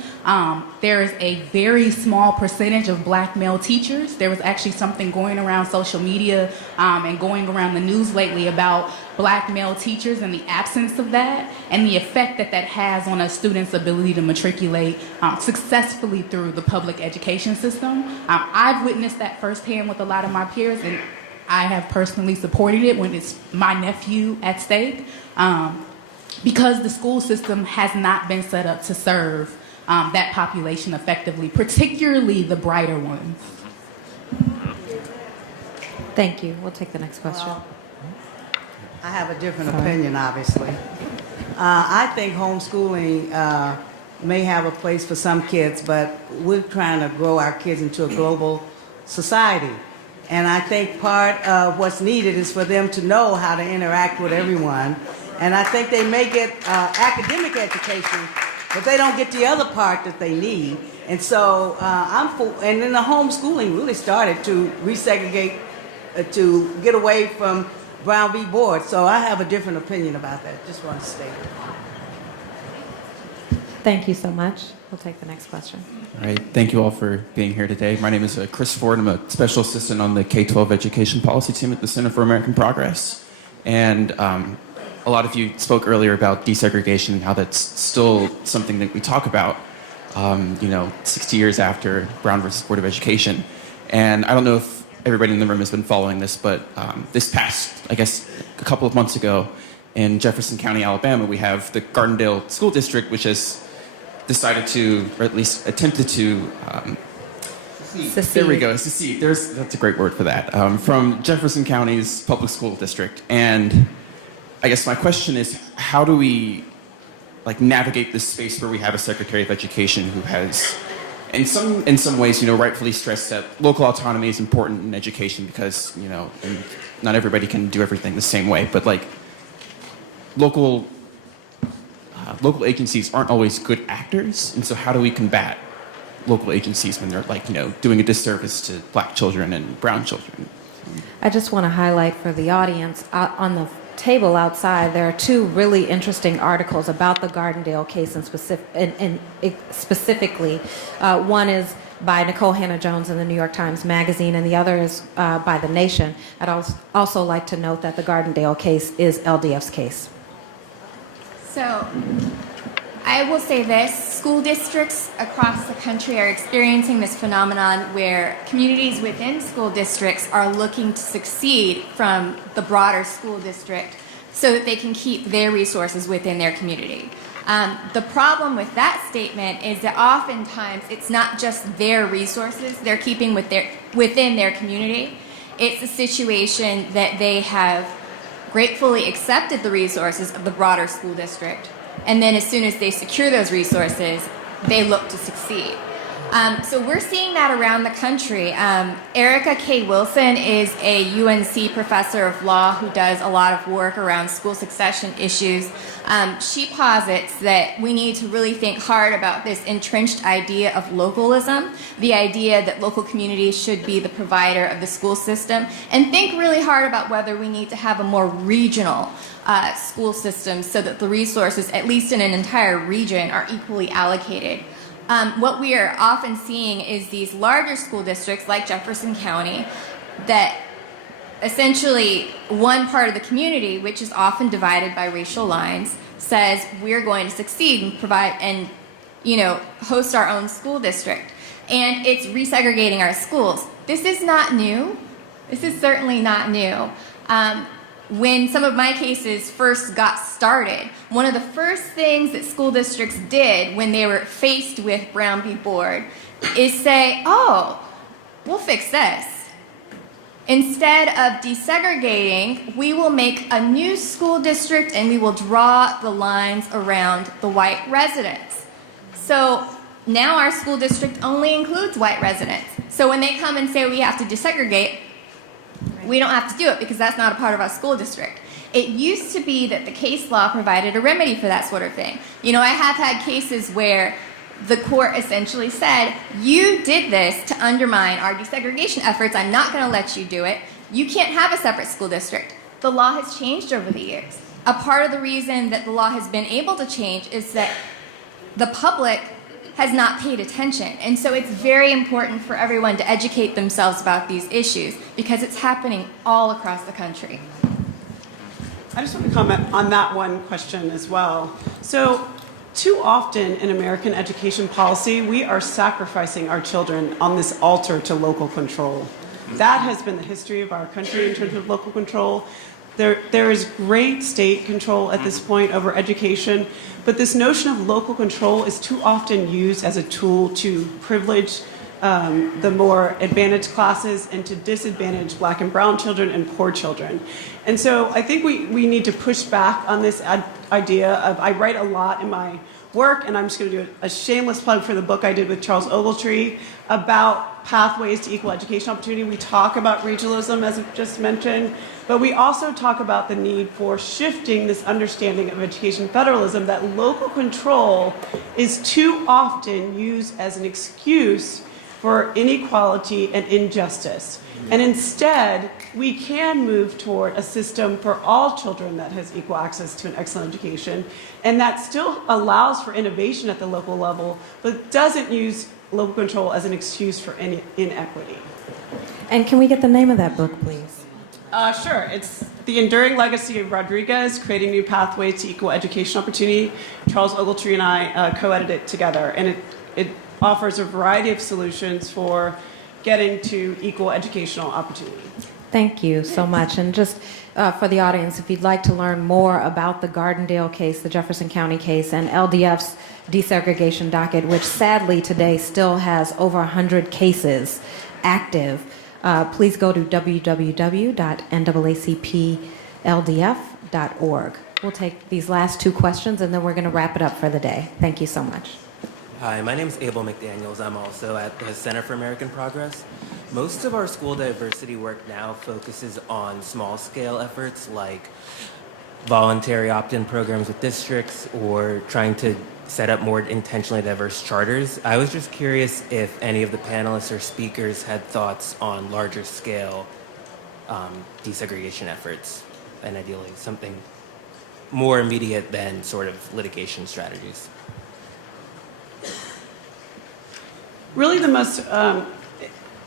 there is a very small percentage of Black male teachers. There was actually something going around social media and going around the news lately about Black male teachers and the absence of that and the effect that that has on a student's ability to matriculate successfully through the public education system. I've witnessed that firsthand with a lot of my peers, and I have personally supported it when it's my nephew at stake. Because the school system has not been set up to serve that population effectively, particularly the brighter ones. Thank you. We'll take the next question. I have a different opinion, obviously. I think homeschooling may have a place for some kids, but we're trying to grow our kids into a global society. And I think part of what's needed is for them to know how to interact with everyone. And I think they may get academic education, but they don't get the other part that they need. And so and then the homeschooling really started to resegregate, to get away from Brown v. Board. So I have a different opinion about that. Just want to state it. Thank you so much. We'll take the next question. All right. Thank you all for being here today. My name is Chris Ford. I'm a special assistant on the K-12 education policy team at the Center for American Progress. And a lot of you spoke earlier about desegregation and how that's still something that we talk about, 60 years after Brown versus Board of Education. And I don't know if everybody in the room has been following this, but this past, I guess, a couple of months ago in Jefferson County, Alabama, we have the Gardendale School District, which has decided to, or at least attempted to, there we go, secede. That's a great word for that, from Jefferson County's public school district. And I guess my question is, how do we navigate this space where we have a Secretary of Education who has, in some ways, rightfully stressed that local autonomy is important in education because, and not everybody can do everything the same way, but local agencies aren't always good actors, and so how do we combat local agencies when they're doing a disservice to Black children and brown children? I just want to highlight for the audience, on the table outside, there are two really interesting articles about the Gardendale case specifically. One is by Nicole Hannah-Jones in the New York Times Magazine, and the other is by The Nation. I'd also like to note that the Gardendale case is LDF's case. So I will say this, school districts across the country are experiencing this phenomenon where communities within school districts are looking to succeed from the broader school district so that they can keep their resources within their community. The problem with that statement is that oftentimes it's not just their resources they're keeping within their community. It's a situation that they have gratefully accepted the resources of the broader school district, and then as soon as they secure those resources, they look to succeed. So we're seeing that around the country. Erica K. Wilson is a UNC professor of law who does a lot of work around school succession issues. She posits that we need to really think hard about this entrenched idea of localism, the idea that local communities should be the provider of the school system, and think really hard about whether we need to have a more regional school system so that the resources, at least in an entire region, are equally allocated. What we are often seeing is these larger school districts like Jefferson County that essentially one part of the community, which is often divided by racial lines, says we're going to succeed and provide and host our own school district. And it's resegregating our schools. This is not new. This is certainly not new. When some of my cases first got started, one of the first things that school districts did when they were faced with Brown v. Board is say, oh, we'll fix this. Instead of desegregating, we will make a new school district and we will draw the lines around the white residents. So now our school district only includes white residents. So when they come and say we have to desegregate, we don't have to do it because that's not a part of our school district. It used to be that the case law provided a remedy for that sort of thing. I have had cases where the court essentially said, you did this to undermine our desegregation efforts. I'm not going to let you do it. You can't have a separate school district. The law has changed over the years. A part of the reason that the law has been able to change is that the public has not paid attention. And so it's very important for everyone to educate themselves about these issues because it's happening all across the country. I just want to comment on that one question as well. So too often in American education policy, we are sacrificing our children on this altar to local control. That has been the history of our country in terms of local control. There is great state control at this point over education, but this notion of local control is too often used as a tool to privilege the more advantaged classes and to disadvantage black and brown children and poor children. And so I think we need to push back on this idea of, I write a lot in my work, and I'm just going to do a shameless plug for the book I did with Charles Ogletree about pathways to equal education opportunity. We talk about regionalism, as I just mentioned, but we also talk about the need for shifting this understanding of education federalism, that local control is too often used as an excuse for inequality and injustice. And instead, we can move toward a system for all children that has equal access to an excellent education, and that still allows for innovation at the local level, but doesn't use local control as an excuse for inequity. And can we get the name of that book, please? Sure. It's The Enduring Legacy of Rodriguez, Creating New Pathways to Equal Education Opportunity. Charles Ogletree and I co-edited it together, and it offers a variety of solutions for getting to equal educational opportunity. Thank you so much. And just for the audience, if you'd like to learn more about the Gardendale case, the Jefferson County case, and LDF's desegregation docket, which sadly today still has over 100 cases active, please go to www.naacpldf.org. We'll take these last two questions, and then we're going to wrap it up for the day. Thank you so much. Hi, my name is Abel McDaniels. I'm also at the Center for American Progress. Most of our school diversity work now focuses on small-scale efforts like voluntary opt-in programs with districts or trying to set up more intentionally diverse charters. I was just curious if any of the panelists or speakers had thoughts on larger-scale desegregation efforts, and ideally something more immediate than sort of litigation strategies. Really, the most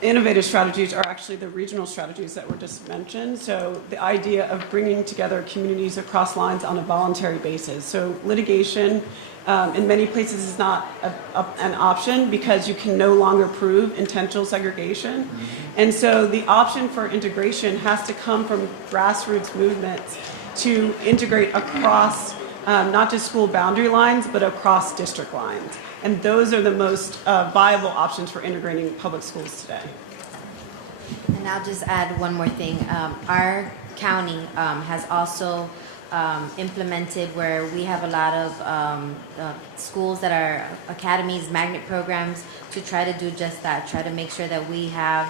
innovative strategies are actually the regional strategies that were just mentioned. So the idea of bringing together communities across lines on a voluntary basis. So litigation in many places is not an option because you can no longer prove intentional segregation. Mm-hmm. And so the option for integration has to come from grassroots movements to integrate across not just school boundary lines, but across district lines. And those are the most viable options for integrating public schools today. And I'll just add one more thing. Our county has also implemented where we have a lot of schools that are academies, magnet programs to try to do just that, try to make sure that we have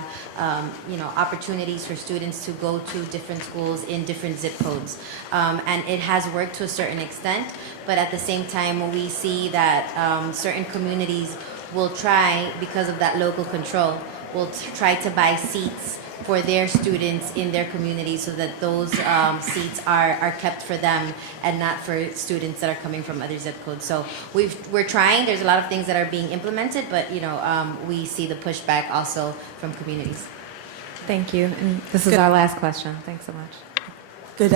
opportunities for students to go to different schools in different zip codes. And it has worked to a certain extent, but at the same time we see that certain communities will try, because of that local control, will try to buy seats for their students in their community so that those seats are kept for them and not for students that are coming from other zip codes. So we're trying. There's a lot of things that are being implemented, but we see the pushback also from communities. Thank you. And this is our last question. Thanks so much. Good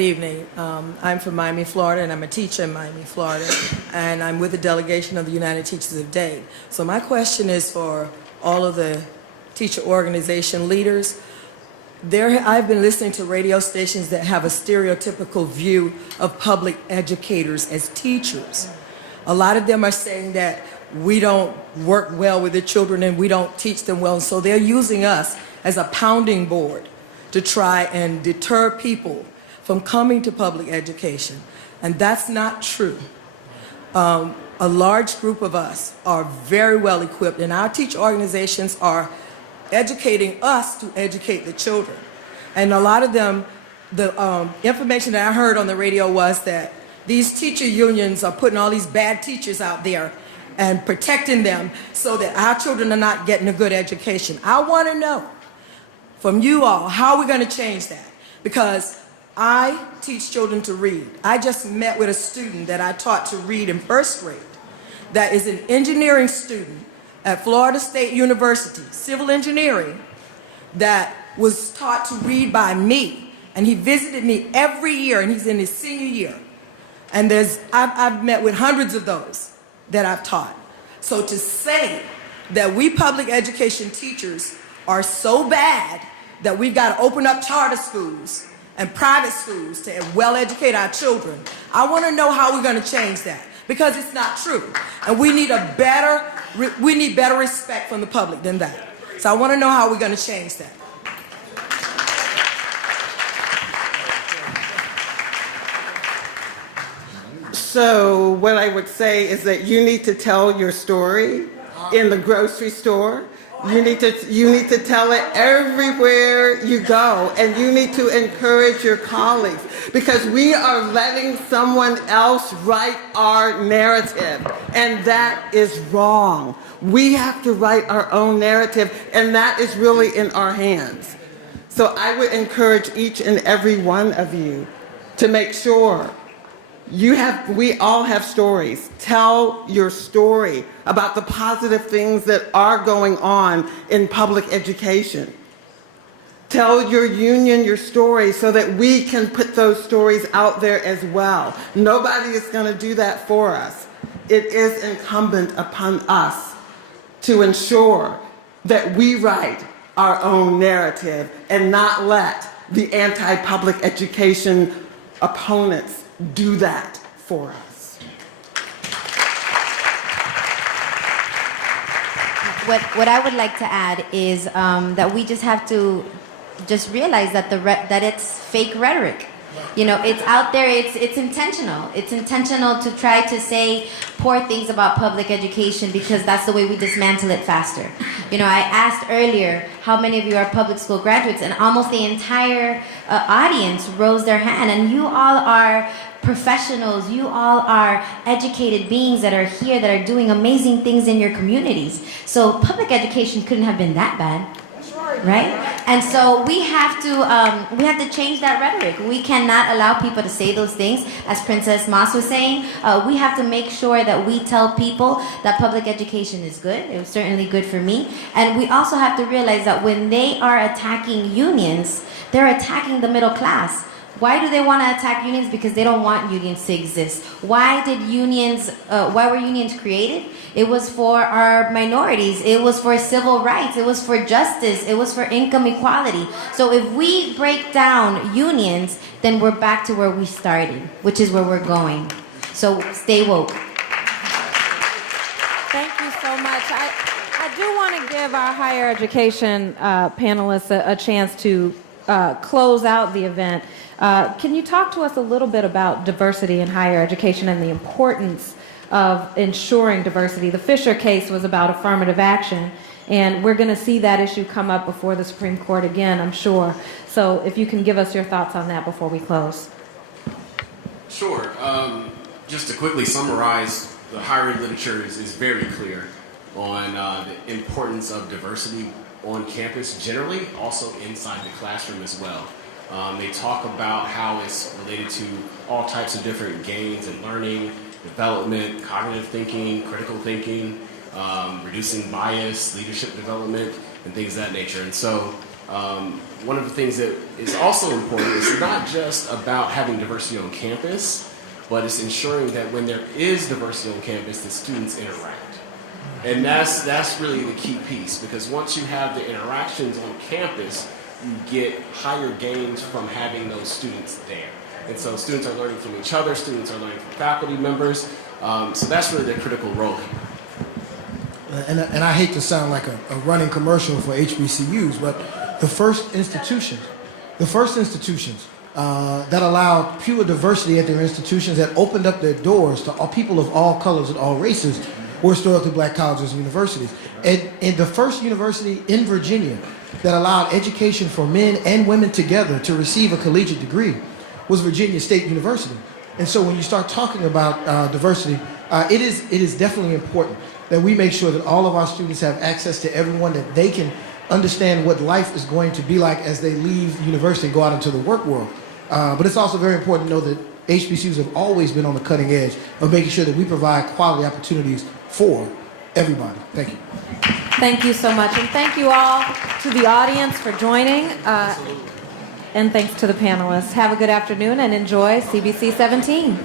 evening. I'm from Miami, Florida, and I'm a teacher in Miami, Florida, and I'm with the delegation of the United Teachers of Dade. So my question is for all of the teacher organization leaders. I've been listening to radio stations that have a stereotypical view of public educators as teachers. A lot of them are saying that we don't work well with the children and we don't teach them well, and so they're using us as a pounding board to try and deter people from coming to public education. And that's not true. A large group of us are very well equipped, and our teacher organizations are educating us to educate the children. And a lot of them, the information that I heard on the radio was that these teacher unions are putting all these bad teachers out there and protecting them so that our children are not getting a good education. I want to know from you all, how are we going to change that? Because I teach children to read. I just met with a student that I taught to read in first grade that is an engineering student at Florida State University, civil engineering, that was taught to read by me. And he visited me every year, and he's in his senior year. And I've met with hundreds of those that I've taught. So to say that we public education teachers are so bad that we've got to open up charter schools and private schools to well educate our children, I want to know how we're going to change that, because it's not true. And we need a better We need better respect from the public than that. So I want to know how we're going to change that. So what I would say is that you need to tell your story in the grocery store. You need to tell it everywhere you go, and you need to encourage your colleagues, because we are letting someone else write our narrative, and that is wrong. We have to write our own narrative, and that is really in our hands. So I would encourage each and every one of you to make sure we all have stories. Tell your story about the positive things that are going on in public education. Tell your union your story so that we can put those stories out there as well. Nobody is going to do that for us. It is incumbent upon us to ensure that we write our own narrative and not let the anti-public education opponents do that for us. What I would like to add is that we just have to just realize that that it's fake rhetoric. You know, it's out there. It's intentional. It's intentional to try to say poor things about public education because that's the way we dismantle it faster. You know, I asked earlier how many of you are public school graduates, and almost the entire audience rose their hand. And you all are professionals. You all are educated beings that are here that are doing amazing things in your communities. So public education couldn't have been that bad. Right? And so we have to change that rhetoric. We cannot allow people to say those things. As Princess Moss was saying, we have to make sure that we tell people that public education is good. It was certainly good for me. And we also have to realize that when they are attacking unions, they're attacking the middle class. Why do they want to attack unions? Because they don't want unions to exist. Why were unions created? It was for our minorities. It was for civil rights. It was for justice. It was for income equality. So if we break down unions, then we're back to where we started, which is where we're going. So stay woke. Thank you so much. I do want to give our higher education panelists a chance to close out the event. Can you talk to us a little bit about diversity in higher education and the importance of ensuring diversity? The Fisher case was about affirmative action, and we're going to see that issue come up before the Supreme Court again, I'm sure. So if you can give us your thoughts on that before we close. Sure. Just to quickly summarize, the higher ed literature is very clear on the importance of diversity on campus generally, also inside the classroom as well. They talk about how it's related to all types of different gains in learning, development, cognitive thinking, critical thinking, reducing bias, leadership development, and things of that nature. And so one of the things that is also important is not just about having diversity on campus, but it's ensuring that when there is diversity on campus, the students interact. And that's really the key piece, because once you have the interactions on campus, you get higher gains from having those students there. And so students are learning from each other, students are learning from faculty members, so that's really the critical role here. And I hate to sound like a running commercial for HBCUs, but the first institutions that allowed pure diversity at their institutions, that opened up their doors to all people of all colors and all races, were historically black colleges and universities. And the first university in Virginia that allowed education for men and women together to receive a collegiate degree was Virginia State University. And so when you start talking about diversity, it is definitely important that we make sure that all of our students have access to everyone, that they can understand what life is going to be like as they leave university and go out into the work world. But it's also very important to know that HBCUs have always been on the cutting edge of making sure that we provide quality opportunities for everybody. Thank you. Thank you so much. And thank you all to the audience for joining. And thanks to the panelists. Have a good afternoon and enjoy CBC 17.